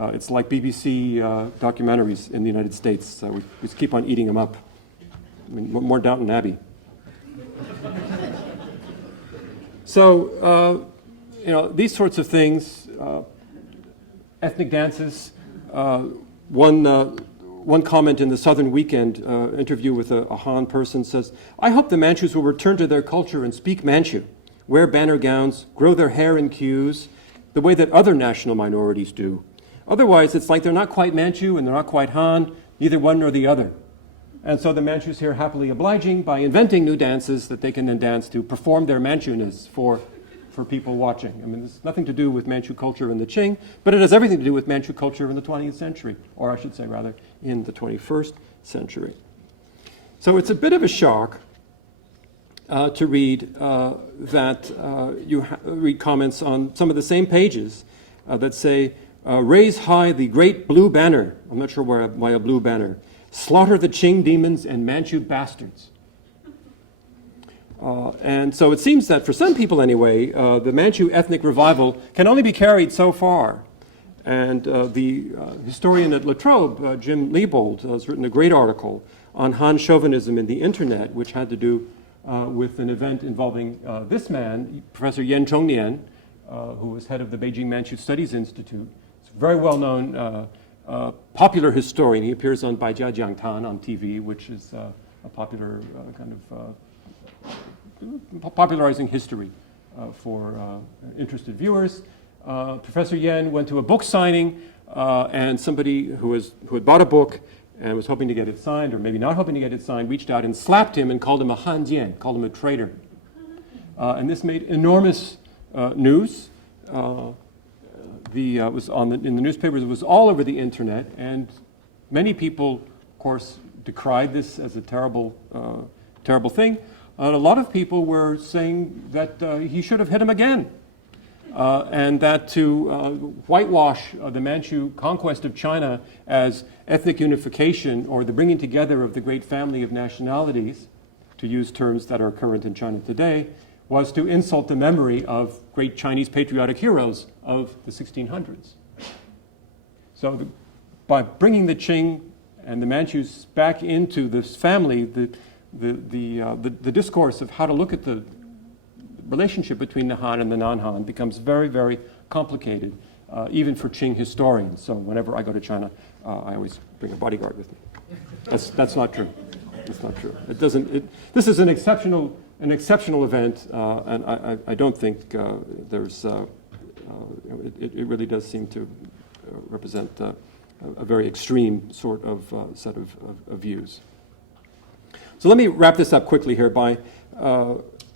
It's like BBC documentaries in the United States. We just keep on eating them up. I mean, more Downton Abbey. So, these sorts of things, ethnic dances. One comment in the Southern Weekend interview with a Han person says, "I hope the Manchus will return to their culture and speak Manchu, wear banner gowns, grow their hair in queues, the way that other national minorities do. Otherwise, it's like they're not quite Manchu and they're not quite Han, neither one nor the other. And so the Manchus here happily obliging by inventing new dances that they can then dance to perform their Manchu-ness for people watching. I mean, there's nothing to do with Manchu culture in the Qing, but it has everything to do with Manchu culture in the 20th century, or I should say, rather, in the 21st century. So it's a bit of a shock to read read comments on some of the same pages that say, raise high the great blue banner. I'm not sure why a blue banner. Slaughter the Qing demons and Manchu bastards. And so it seems that for some people anyway, the Manchu ethnic revival can only be carried so far. And the historian at La Trobe, Jim Liebold, has written a great article on Han chauvinism in the internet, which had to do with an event involving this man, Professor Yan Chongnian, who was head of the Beijing Manchu Studies Institute. He's a very well-known popular historian. He appears on Baijia Jiangtan on TV, which is a popular kind of popularizing history for interested viewers. Professor Yan went to a book signing, and somebody who had bought a book and was hoping to get it signed, or maybe not hoping to get it signed, reached out and slapped him and called him a hanjian, called him a traitor. And this made enormous news. It was in the newspapers. It was all over the internet, and many people, of course, decried this as a terrible, terrible thing. A lot of people were saying that he should have hit him again, and that to whitewash the Manchu conquest of China as ethnic unification or the bringing together of the great family of nationalities, to use terms that are current in China today, was to insult the memory of great Chinese patriotic heroes of the 1600s. So by bringing the Qing and the Manchus back into this family, the discourse of how to look at the relationship between the Han and the non-Han becomes very, very complicated, even for Qing historians. So whenever I go to China, I always bring a bodyguard with me. That's not true. That's not true. It doesn't. This is an exceptional event, and I don't think there's. It really does seem to represent a very extreme sort of set of views. So let me wrap this up quickly here by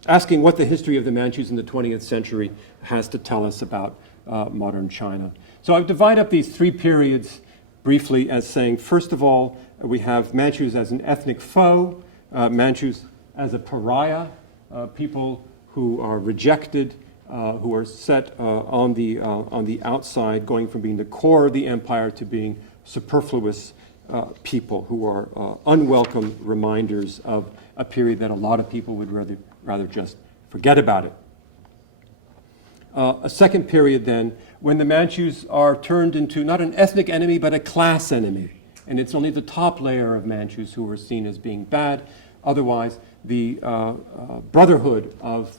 asking what the history of the Manchus in the 20th century has to tell us about modern China. So I've divided up these three periods briefly as saying, first of all, we have Manchus as an ethnic foe, Manchus as a pariah, people who are rejected, who are set on the outside, going from being the core of the empire to being superfluous people who are unwelcome reminders of a period that a lot of people would rather just forget about it. A second period then, when the Manchus are turned into not an ethnic enemy, but a class enemy. And it's only the top layer of Manchus who are seen as being bad. Otherwise, the brotherhood of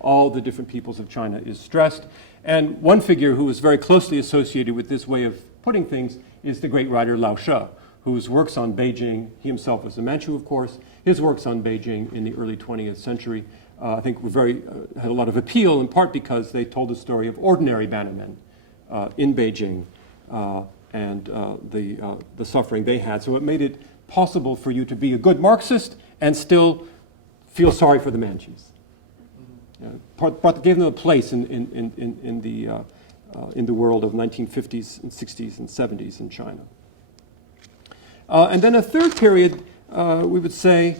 all the different peoples of China is stressed. And one figure who is very closely associated with this way of putting things is the great writer Lao She, whose works on Beijing, he himself was a Manchu, of course, his works on Beijing in the early 20th century, I think were had a lot of appeal, in part because they told the story of ordinary bannermen in Beijing and the suffering they had. So it made it possible for you to be a good Marxist and still feel sorry for the Manchus. Gave them a place in the world of 1950s and 60s and 70s in China. And then a third period, we would say,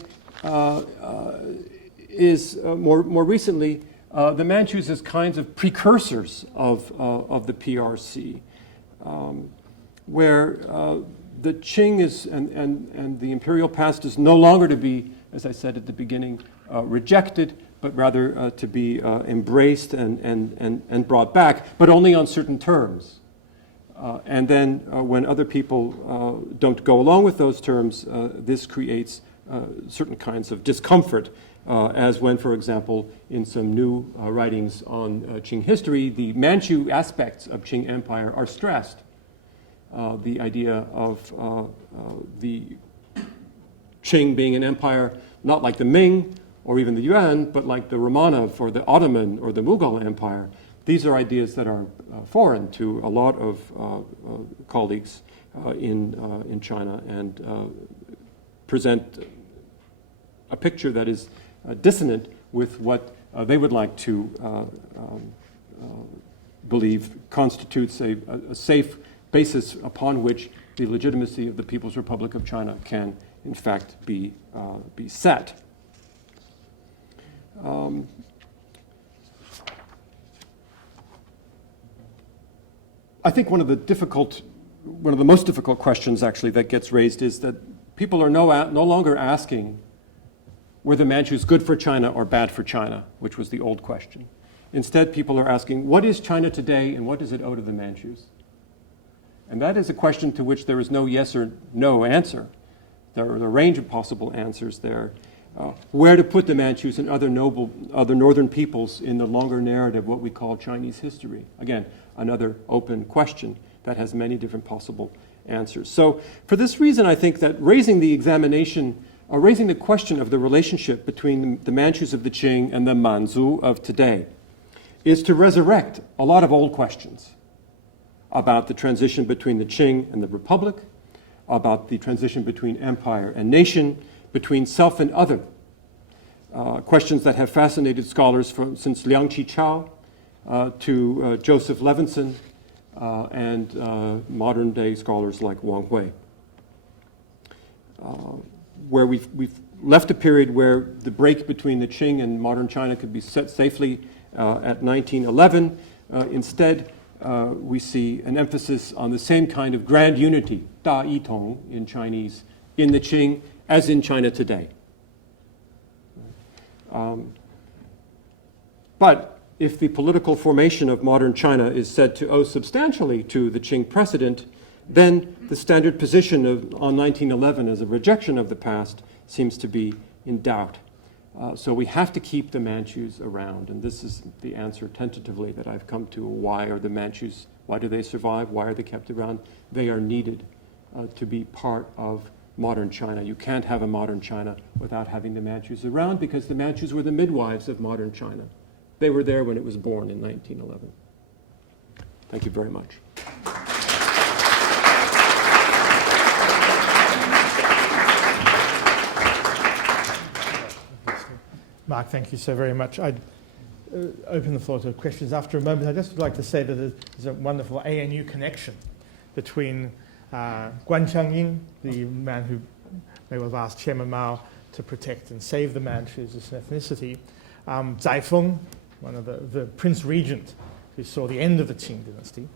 is more recently the Manchus as kinds of precursors of the PRC, where the Qing is and the imperial past is no longer to be, as I said at the beginning, rejected, but rather to be embraced and brought back, but only on certain terms. And then when other people don't go along with those terms, this creates certain kinds of discomfort, as when, for example, in some new writings on Qing history, the Manchu aspects of Qing Empire are stressed. The idea of the Qing being an empire not like the Ming or even the Yuan, but like the Romanov or the Ottoman or the Mughal Empire. These are ideas that are foreign to a lot of colleagues in China and present a picture that is dissonant with what they would like to believe constitutes a safe basis upon which the legitimacy of the People's Republic of China can, in fact, be set. I think one of the most difficult questions, actually, that gets raised is that people are no longer asking were the Manchus good for China or bad for China, which was the old question. Instead, people are asking, what is China today and what does it owe to the Manchus? And that is a question to which there is no yes or no answer. There are a range of possible answers there. Where to put the Manchus and other northern peoples in the longer narrative, what we call Chinese history. Again, another open question that has many different possible answers. So for this reason, I think that raising the question of the relationship between the Manchus of the Qing and the Manchu of today is to resurrect a lot of old questions about the transition between the Qing and the Republic, about the transition between empire and nation, between self and other, questions that have fascinated scholars since Liang Qichao to Joseph Levinson and modern-day scholars like Wang Hui, where we've left a period where the break between the Qing and modern China could be set safely at 1911. Instead, we see an emphasis on the same kind of grand unity, Da Yi Tong in Chinese, in the Qing as in China today. But if the political formation of modern China is said to owe substantially to the Qing precedent, then the standard position on 1911 as a rejection of the past seems to be in doubt. So we have to keep the Manchus around, and this is the answer tentatively that I've come to. Why are the Manchus, why do they survive? Why are they kept around? They are needed to be part of modern China. You can't have a modern China without having the Manchus around, because the Manchus were the midwives of modern China. They were there when it was born in 1911. Thank you very much. Mark, thank you so very much. I'd open the floor to questions after a moment. I just would like to say that there's a wonderful ANU connection between Guan Changying, the man who may well have asked Chairman Mao to protect and save the Manchus as an ethnicity, Zai Feng, one of the Prince Regent who saw the end of the Qing dynasty,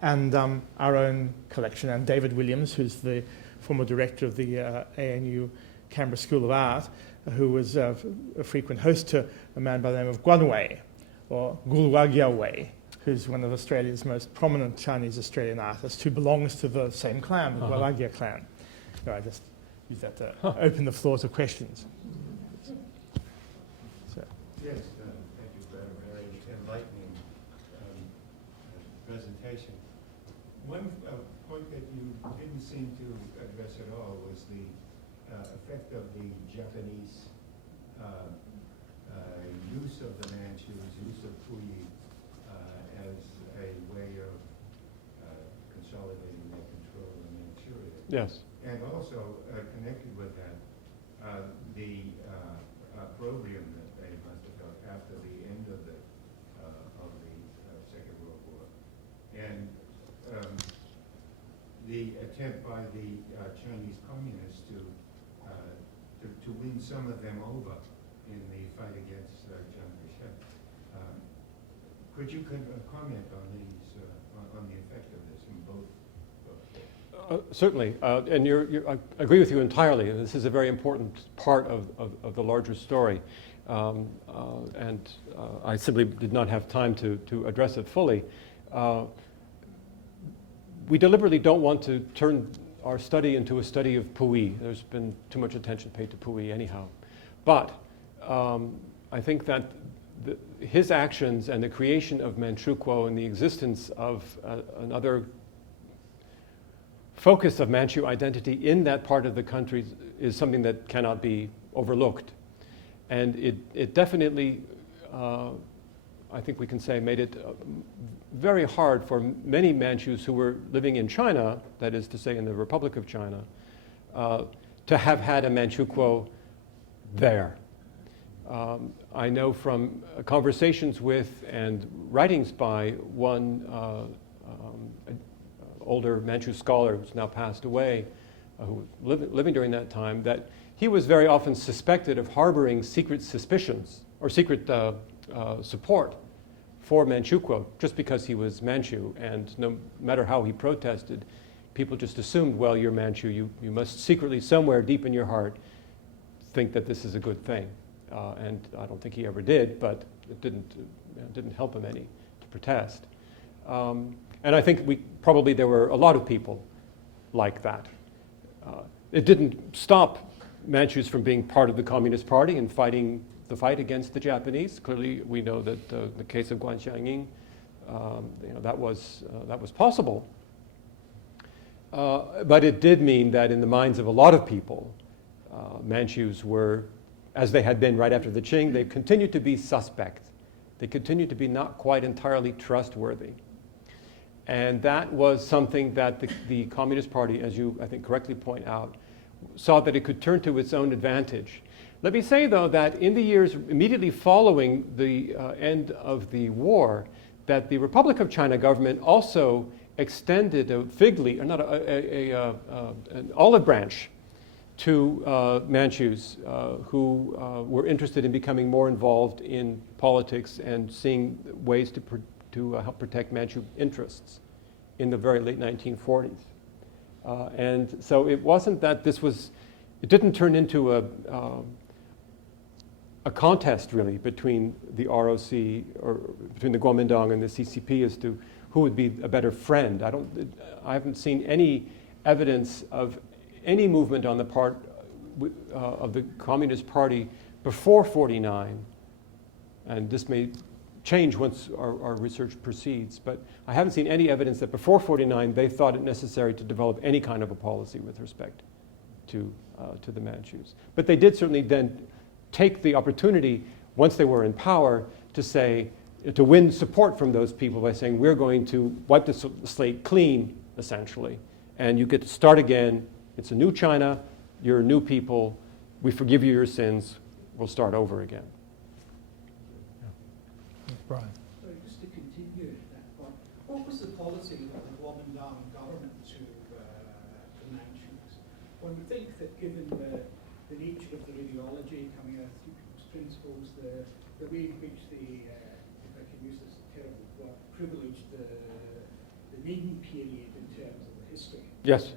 and our own collection, and David Williams, who's the former director of the ANU Canberra School of Art, who was a frequent host to a man by the name of Guan Wei, or Gulwagya Wei, who's one of Australia's most prominent Chinese-Australian artists, who belongs to the same clan, the Gulwagya clan. So I just use that to open the floor to questions. So. Yes, thank you for a very enlightening presentation. One point that you didn't seem to address at all was the effect of the Japanese use of the Manchus, use of Puyi as a way of consolidating their control in Manchuria. Yes. And also, connected with that, the opprobrium that they must have felt after the end of the Second World War, and the attempt by the Chinese communists to win some of them over in the fight against Chiang Kai-shek. Could you comment on these on the effect of this in both? Certainly, and I agree with you entirely. This is a very important part of the larger story, and I simply did not have time to address it fully. We deliberately don't want to turn our study into a study of Puyi. There's been too much attention paid to Puyi anyhow. But I think that his actions and the creation of Manchukuo and the existence of another focus of Manchu identity in that part of the country is something that cannot be overlooked. And it definitely, I think we can say, made it very hard for many Manchus who were living in China, that is to say in the Republic of China, to have had a Manchukuo there. I know from conversations with and writings by one older Manchu scholar who's now passed away, who was living during that time, that he was very often suspected of harboring secret suspicions or secret support for Manchukuo just because he was Manchu, and no matter how he protested, people just assumed, well, you're Manchu, you must secretly somewhere deep in your heart think that this is a good thing. And I don't think he ever did, but it didn't help him any to protest. And I think there were a lot of people like that. It didn't stop Manchus from being part of the Communist Party and fighting the fight against the Japanese. Clearly, we know that the case of Guan Xiangying, that was possible. But it did mean that in the minds of a lot of people, Manchus were, as they had been right after the Qing, they continued to be suspect. They continued to be not quite entirely trustworthy. And that was something that the Communist Party, as you, I think, correctly point out, saw that it could turn to its own advantage. Let me say, though, that in the years immediately following the end of the war, that the Republic of China government also extended a fig leaf, or not an olive branch, to Manchus who were interested in becoming more involved in politics and seeing ways to help protect Manchu interests in the very late 1940s. And so it wasn't that it didn't turn into a contest really between the ROC or between the Kuomintang and the CCP as to who would be a better friend. I haven't seen any evidence of any movement on the part of the Communist Party before '49, and this may change once our research proceeds, but I haven't seen any evidence that before '49 they thought it necessary to develop any kind of a policy with respect to the Manchus. But they did certainly then take the opportunity, once they were in power, to win support from those people by saying, we're going to wipe the slate clean, essentially, and you get to start again. It's a new China, you're a new people, we forgive you your sins, we'll start over again. Brian. So just to continue that point, what was the policy of the Kuomintang government to Manchus? One would think that given the nature of the ideology coming out of people's principles, the way in which they, if I can use this terrible word, privileged the Ming period in terms of the history. Yes.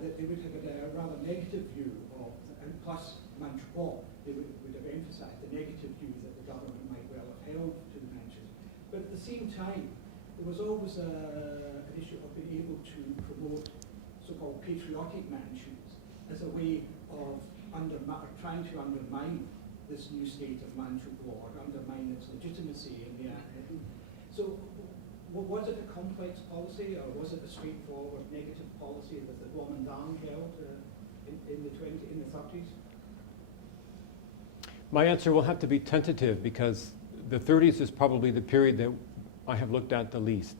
That they would have had a rather negative view of, and plus Manchukuo, they would have emphasized the negative view that the government might well have held to the Manchus. But at the same time, there was always an issue of being able to promote so-called patriotic Manchus as a way of trying to undermine this new state of Manchukuo, or undermine its legitimacy in the So was it a complex policy, or was it a straightforward negative policy that the Kuomintang held in the 30s? My answer will have to be tentative because the 30s is probably the period that I have looked at the least.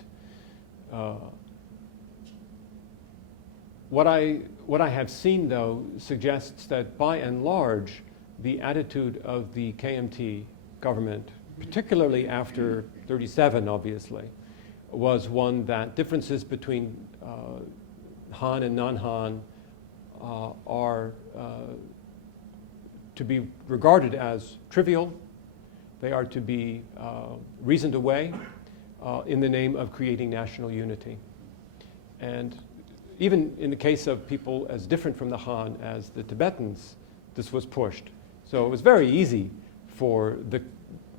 What I have seen, though, suggests that by and large, the attitude of the KMT government, particularly after 37, obviously, was one that differences between Han and non-Han are to be regarded as trivial. They are to be reasoned away in the name of creating national unity. And even in the case of people as different from the Han as the Tibetans, this was pushed. So it was very easy for the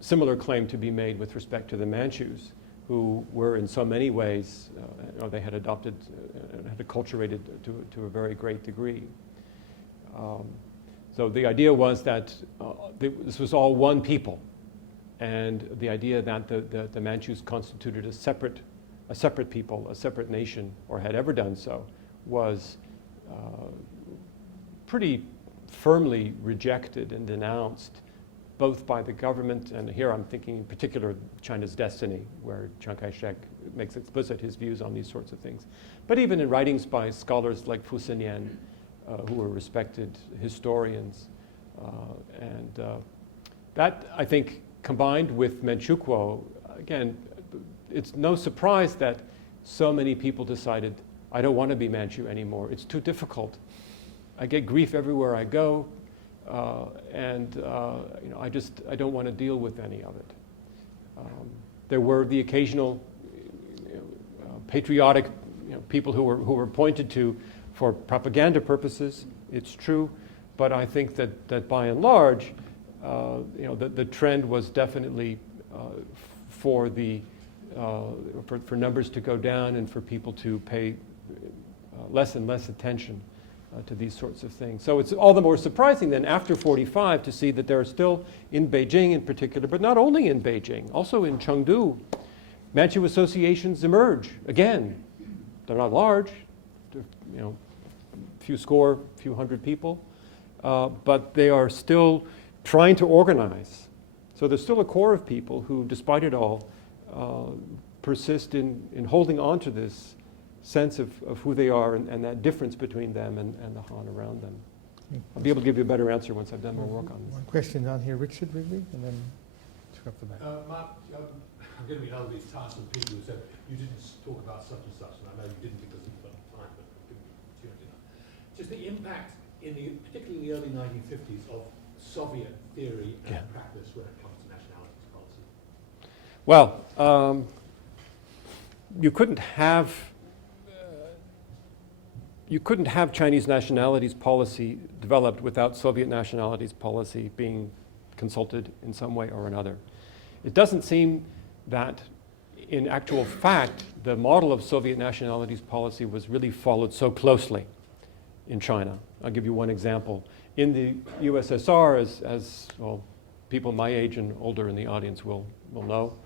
similar claim to be made with respect to the Manchus, who were in so many ways, they had adopted, had acculturated to a very great degree. So the idea was that this was all one people, and the idea that the Manchus constituted a separate people, a separate nation, or had ever done so, was pretty firmly rejected and denounced, both by the government, and here I'm thinking in particular China's Destiny, where Chiang Kai-shek makes explicit his views on these sorts of things. But even in writings by scholars like Fu Xinyan, who were respected historians. That, I think, combined with Manchukuo, again, it's no surprise that so many people decided, I don't want to be Manchu anymore. It's too difficult. I get grief everywhere I go, I don't want to deal with any of it. There were the occasional patriotic people who were pointed to for propaganda purposes. It's true, but I think that by and large, the trend was definitely for numbers to go down and for people to pay less and less attention to these sorts of things. So it's all the more surprising then after 45 to see that there are still, in Beijing in particular, but not only in Beijing, also in Chengdu, Manchu associations emerge again. They're not large, they're, few score, few hundred people, but they are still trying to organize. So there's still a core of people who, despite it all, persist in holding on to this sense of who they are and that difference between them and the Han around them. I'll be able to give you a better answer once I've done more work on this. One question down here, Richard, maybe, and then up the back. Mark, I'm going to be another of these tiresome people who said you didn't talk about such and such, and I know you didn't because you've got time, but just the impact particularly in the early 1950s of Soviet theory and practice when it comes to nationalities policy. Well, you couldn't have Chinese nationalities policy developed without Soviet nationalities policy being consulted in some way or another. It doesn't seem that, in actual fact, the model of Soviet nationalities policy was really followed so closely in China. I'll give you one example. In the USSR, as well, people my age and older in the audience will know,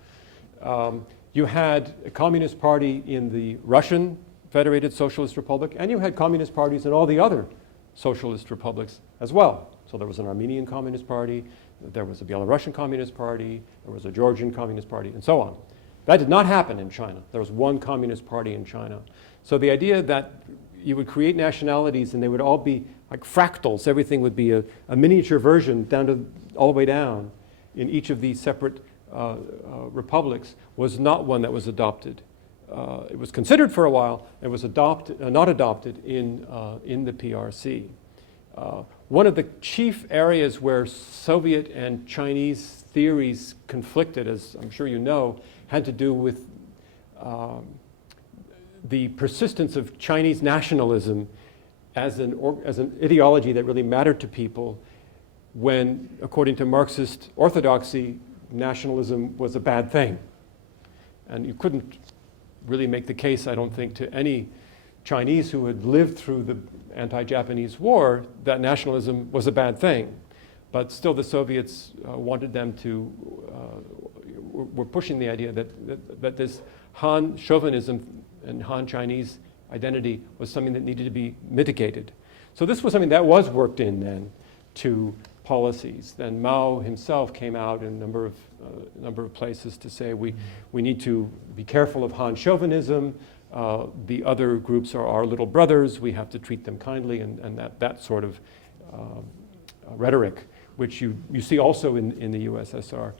you had a communist party in the Russian Federated Socialist Republic, and you had communist parties in all the other socialist republics as well. So there was an Armenian Communist Party, there was a Belarusian Communist Party, there was a Georgian Communist Party, and so on. That did not happen in China. There was one Communist Party in China. So the idea that you would create nationalities and they would all be like fractals, everything would be a miniature version all the way down in each of these separate republics was not one that was adopted. It was considered for a while. It was not adopted in the PRC. One of the chief areas where Soviet and Chinese theories conflicted, as I'm sure you know, had to do with the persistence of Chinese nationalism as an ideology that really mattered to people when, according to Marxist orthodoxy, nationalism was a bad thing. And you couldn't really make the case, I don't think, to any Chinese who had lived through the anti-Japanese war that nationalism was a bad thing. But still the Soviets wanted them to, were pushing the idea that this Han chauvinism and Han Chinese identity was something that needed to be mitigated. So this was something that was worked in then to policies. Then Mao himself came out in a number of places to say we need to be careful of Han chauvinism. The other groups are our little brothers. We have to treat them kindly, and that sort of rhetoric, which you see also in the USSR,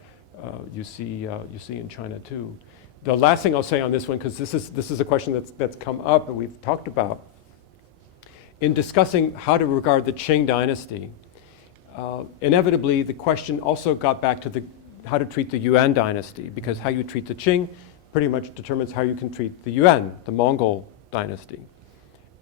you see in China too. The last thing I'll say on this one, because this is a question that's come up and we've talked about, in discussing how to regard the Qing dynasty, inevitably the question also got back to how to treat the Yuan dynasty, because how you treat the Qing pretty much determines how you can treat the Yuan, the Mongol dynasty.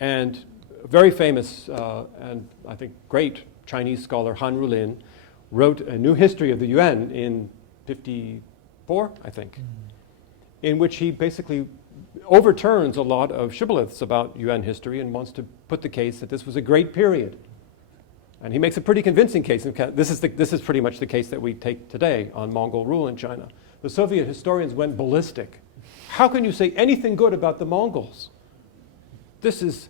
And a very famous and I think great Chinese scholar, Han Rulin, wrote a new history of the Yuan in 54, I think, in which he basically overturns a lot of shibboleths about Yuan history and wants to put the case that this was a great period. And he makes a pretty convincing case. This is pretty much the case that we take today on Mongol rule in China. The Soviet historians went ballistic. How can you say anything good about the Mongols? This is,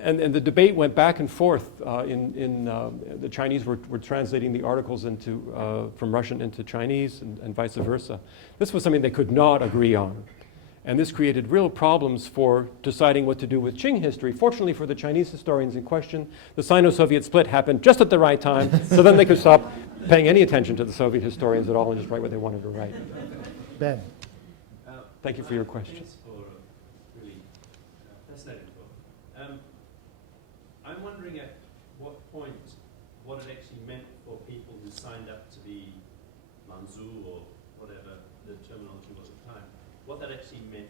and the debate went back and forth. The Chinese were translating the articles from Russian into Chinese and vice versa. This was something they could not agree on. And this created real problems for deciding what to do with Qing history. Fortunately for the Chinese historians in question, the Sino-Soviet split happened just at the right time, so then they could stop paying any attention to the Soviet historians at all and just write what they wanted to write. Ben. Thank you for your question. Thanks for a really fascinating talk. I'm wondering at what point, what it actually meant for people who signed up to be Manchu or whatever the terminology was at the time, what that actually meant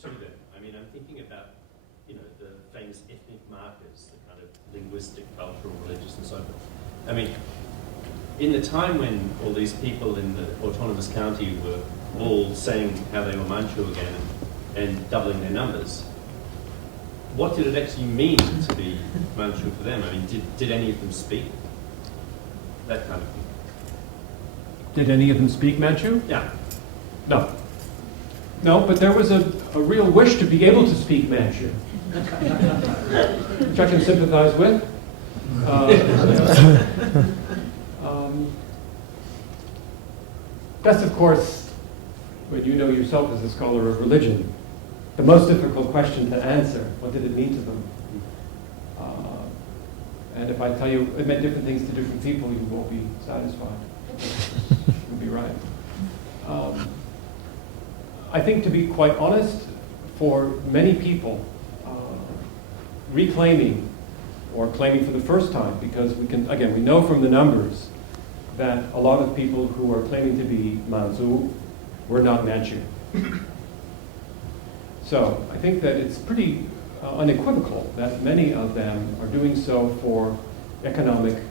to them. I mean, I'm thinking about, you know, the famous ethnic markers, the kind of linguistic, cultural, religious, and so forth. I mean, in the time when all these people in the autonomous county were all saying how they were Manchu again and doubling their numbers, what did it actually mean to be Manchu for them? I mean, did any of them speak? That kind of thing. Did any of them speak Manchu? Yeah. No. No, but there was a real wish to be able to speak Manchu, which I can sympathize with. That's, of course, what you know yourself as a scholar of religion, the most difficult question to answer. What did it mean to them? And if I tell you it meant different things to different people, you won't be satisfied. You'll be right. I think, to be quite honest, for many people, reclaiming or claiming for the first time, because we know from the numbers that a lot of people who are claiming to be Manchu were not Manchu. So I think that it's pretty unequivocal that many of them are doing so for economic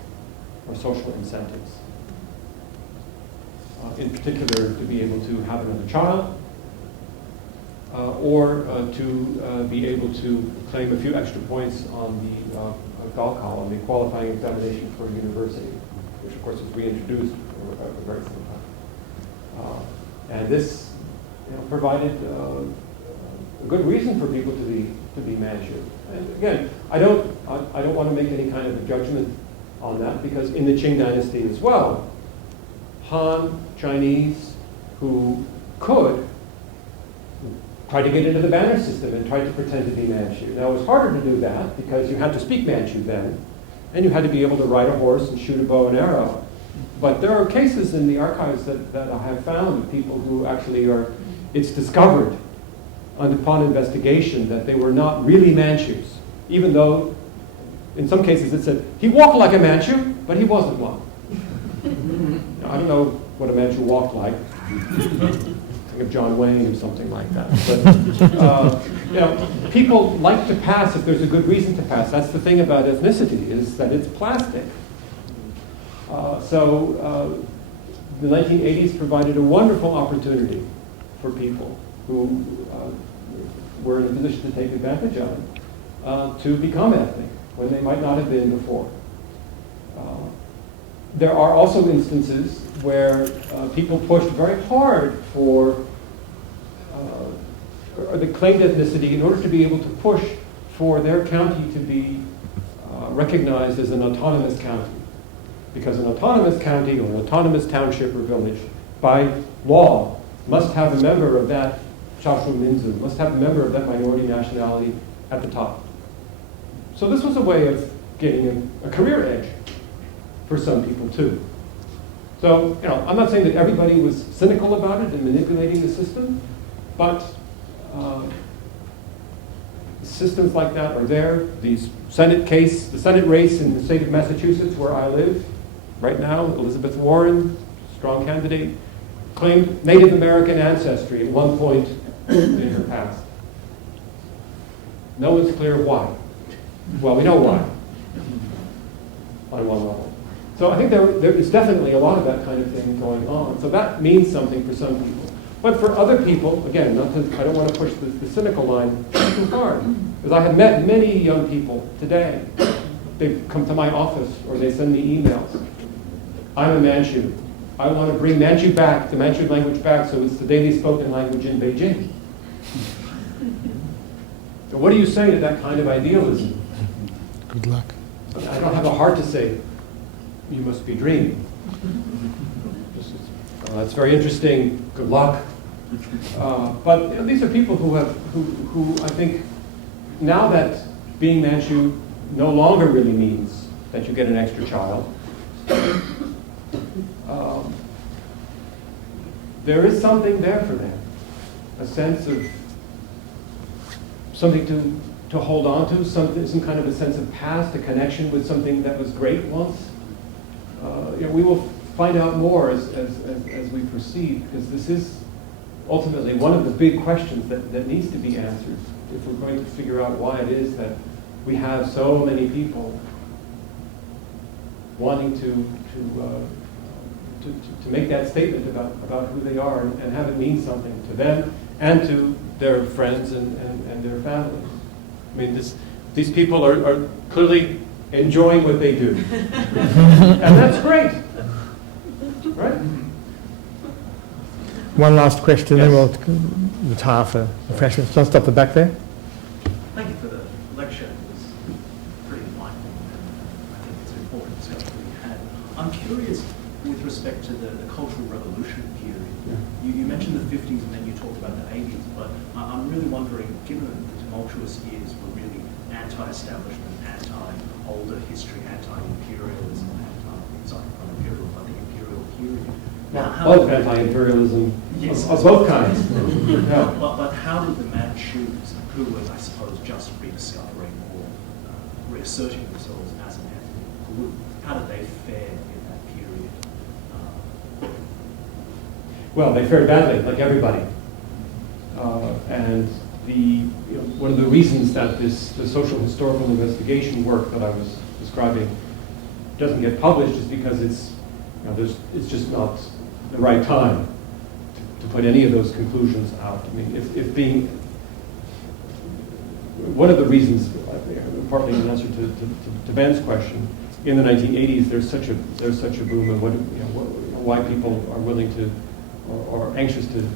or social incentives. In particular, to be able to have another child, or to be able to claim a few extra points on the Gaokao, on the qualifying examination for a university, which of course was reintroduced for a very some time. And this, provided a good reason for people to be Manchu. And again, I don't want to make any kind of a judgment on that, because in the Qing dynasty as well, Han Chinese who could try to get into the banner system and try to pretend to be Manchu. Now, it was harder to do that because you had to speak Manchu then, and you had to be able to ride a horse and shoot a bow and arrow. But there are cases in the archives that I have found of people who actually it's discovered upon investigation that they were not really Manchus, even though in some cases it said, he walked like a Manchu, but he wasn't one. Now, I don't know what a Manchu walked like. Of John Wayne or something like that. But people like to pass if there's a good reason to pass. That's the thing about ethnicity, is that it's plastic. So the 1980s provided a wonderful opportunity for people who were in a position to take advantage of it to become ethnic when they might not have been before. There are also instances where people pushed very hard for the claimed ethnicity in order to be able to push for their county to be recognized as an autonomous county. Because an autonomous county or an autonomous township or village, by law, must have a member of that Shashu Minzu, must have a member of that minority nationality at the top. So this was a way of getting a career edge for some people too. So, I'm not saying that everybody was cynical about it and manipulating the system, but systems like that are there. The Senate race in the state of Massachusetts, where I live right now, Elizabeth Warren, strong candidate, claimed Native American ancestry at one point in her past. No one's clear why. Well, we know why, on one level. So I think there is definitely a lot of that kind of thing going on. So that means something for some people. But for other people, again, I don't want to push the cynical line too far, because I have met many young people today. They've come to my office or they send me emails. I'm a Manchu. I want to bring Manchu back, the Manchu language back, so it's the daily spoken language in Beijing. So what do you say to that kind of idealism? Good luck. I don't have a heart to say, you must be dreaming. That's very interesting. Good luck. But these are people who I think, now that being Manchu no longer really means that you get an extra child, there is something there for them, a sense of something to hold on to, some kind of a sense of past, a connection with something that was great once. We will find out more as we proceed, because this is ultimately one of the big questions that needs to be answered if we're going to figure out why it is that we have so many people wanting to make that statement about who they are and have it mean something to them and to their friends and their families. I mean, these people are clearly enjoying what they do. And that's great. Right? One last question, Yes. then we'll retire for refreshments. Just up the back there. Thank you for the lecture. It was pretty enlightening, and I think it's an important discussion we had. I'm curious with respect to the Cultural Revolution period. Yeah. You mentioned the 50s and then you talked about the 80s, but I'm really wondering, given that the tumultuous years were really anti-establishment, anti-older history, anti-imperialism, not imperial, but the imperial period. Now, Both anti-imperialism Yes. of both kinds. Yeah. But how did the Manchus, who were, I suppose, just rediscovering or reasserting themselves as an ethnic group, how did they fare in that period? Well, they fared badly, like everybody. And one of the reasons that the social historical investigation work that I was describing doesn't get published is because it's just not the right time to put any of those conclusions out. I mean, if being one of the reasons, partly in answer to Ben's question, in the 1980s there's such a boom, and why people are willing to or anxious to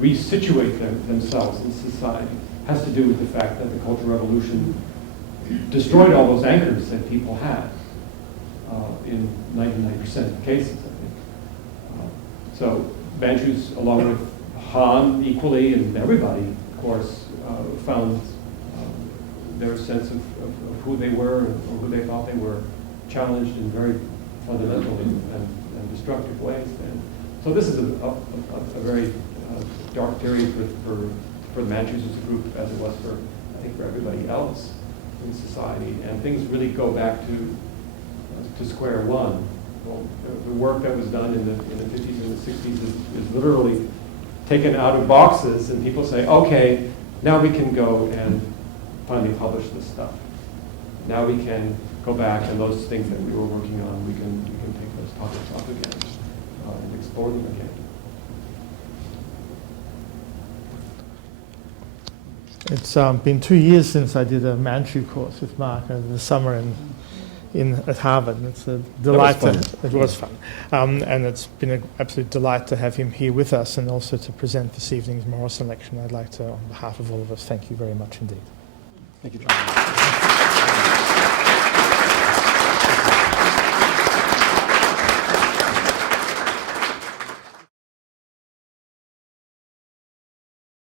resituate themselves in society has to do with the fact that the Cultural Revolution destroyed all those anchors that people had in 99% of cases, I think. So Manchus, along with Han equally, and everybody, of course, found their sense of who they were or who they thought they were challenged in very fundamental and destructive ways. And so this is a very dark period for the Manchus as a group, as it was I think for everybody else in society. And things really go back to square one. Well, the work that was done in the 50s and the 60s is literally taken out of boxes, and people say, okay, now we can go and finally publish this stuff. Now we can go back, and those things that we were working on, we can take those topics up again and explore them again. It's been 2 years since I did a Manchu course with Mark over the summer at Harvard. It's a delight. It was fun. And it's been an absolute delight to have him here with us and also to present this evening's Morrison lecture. I'd like to, on behalf of all of us, thank you very much indeed. Thank you, John.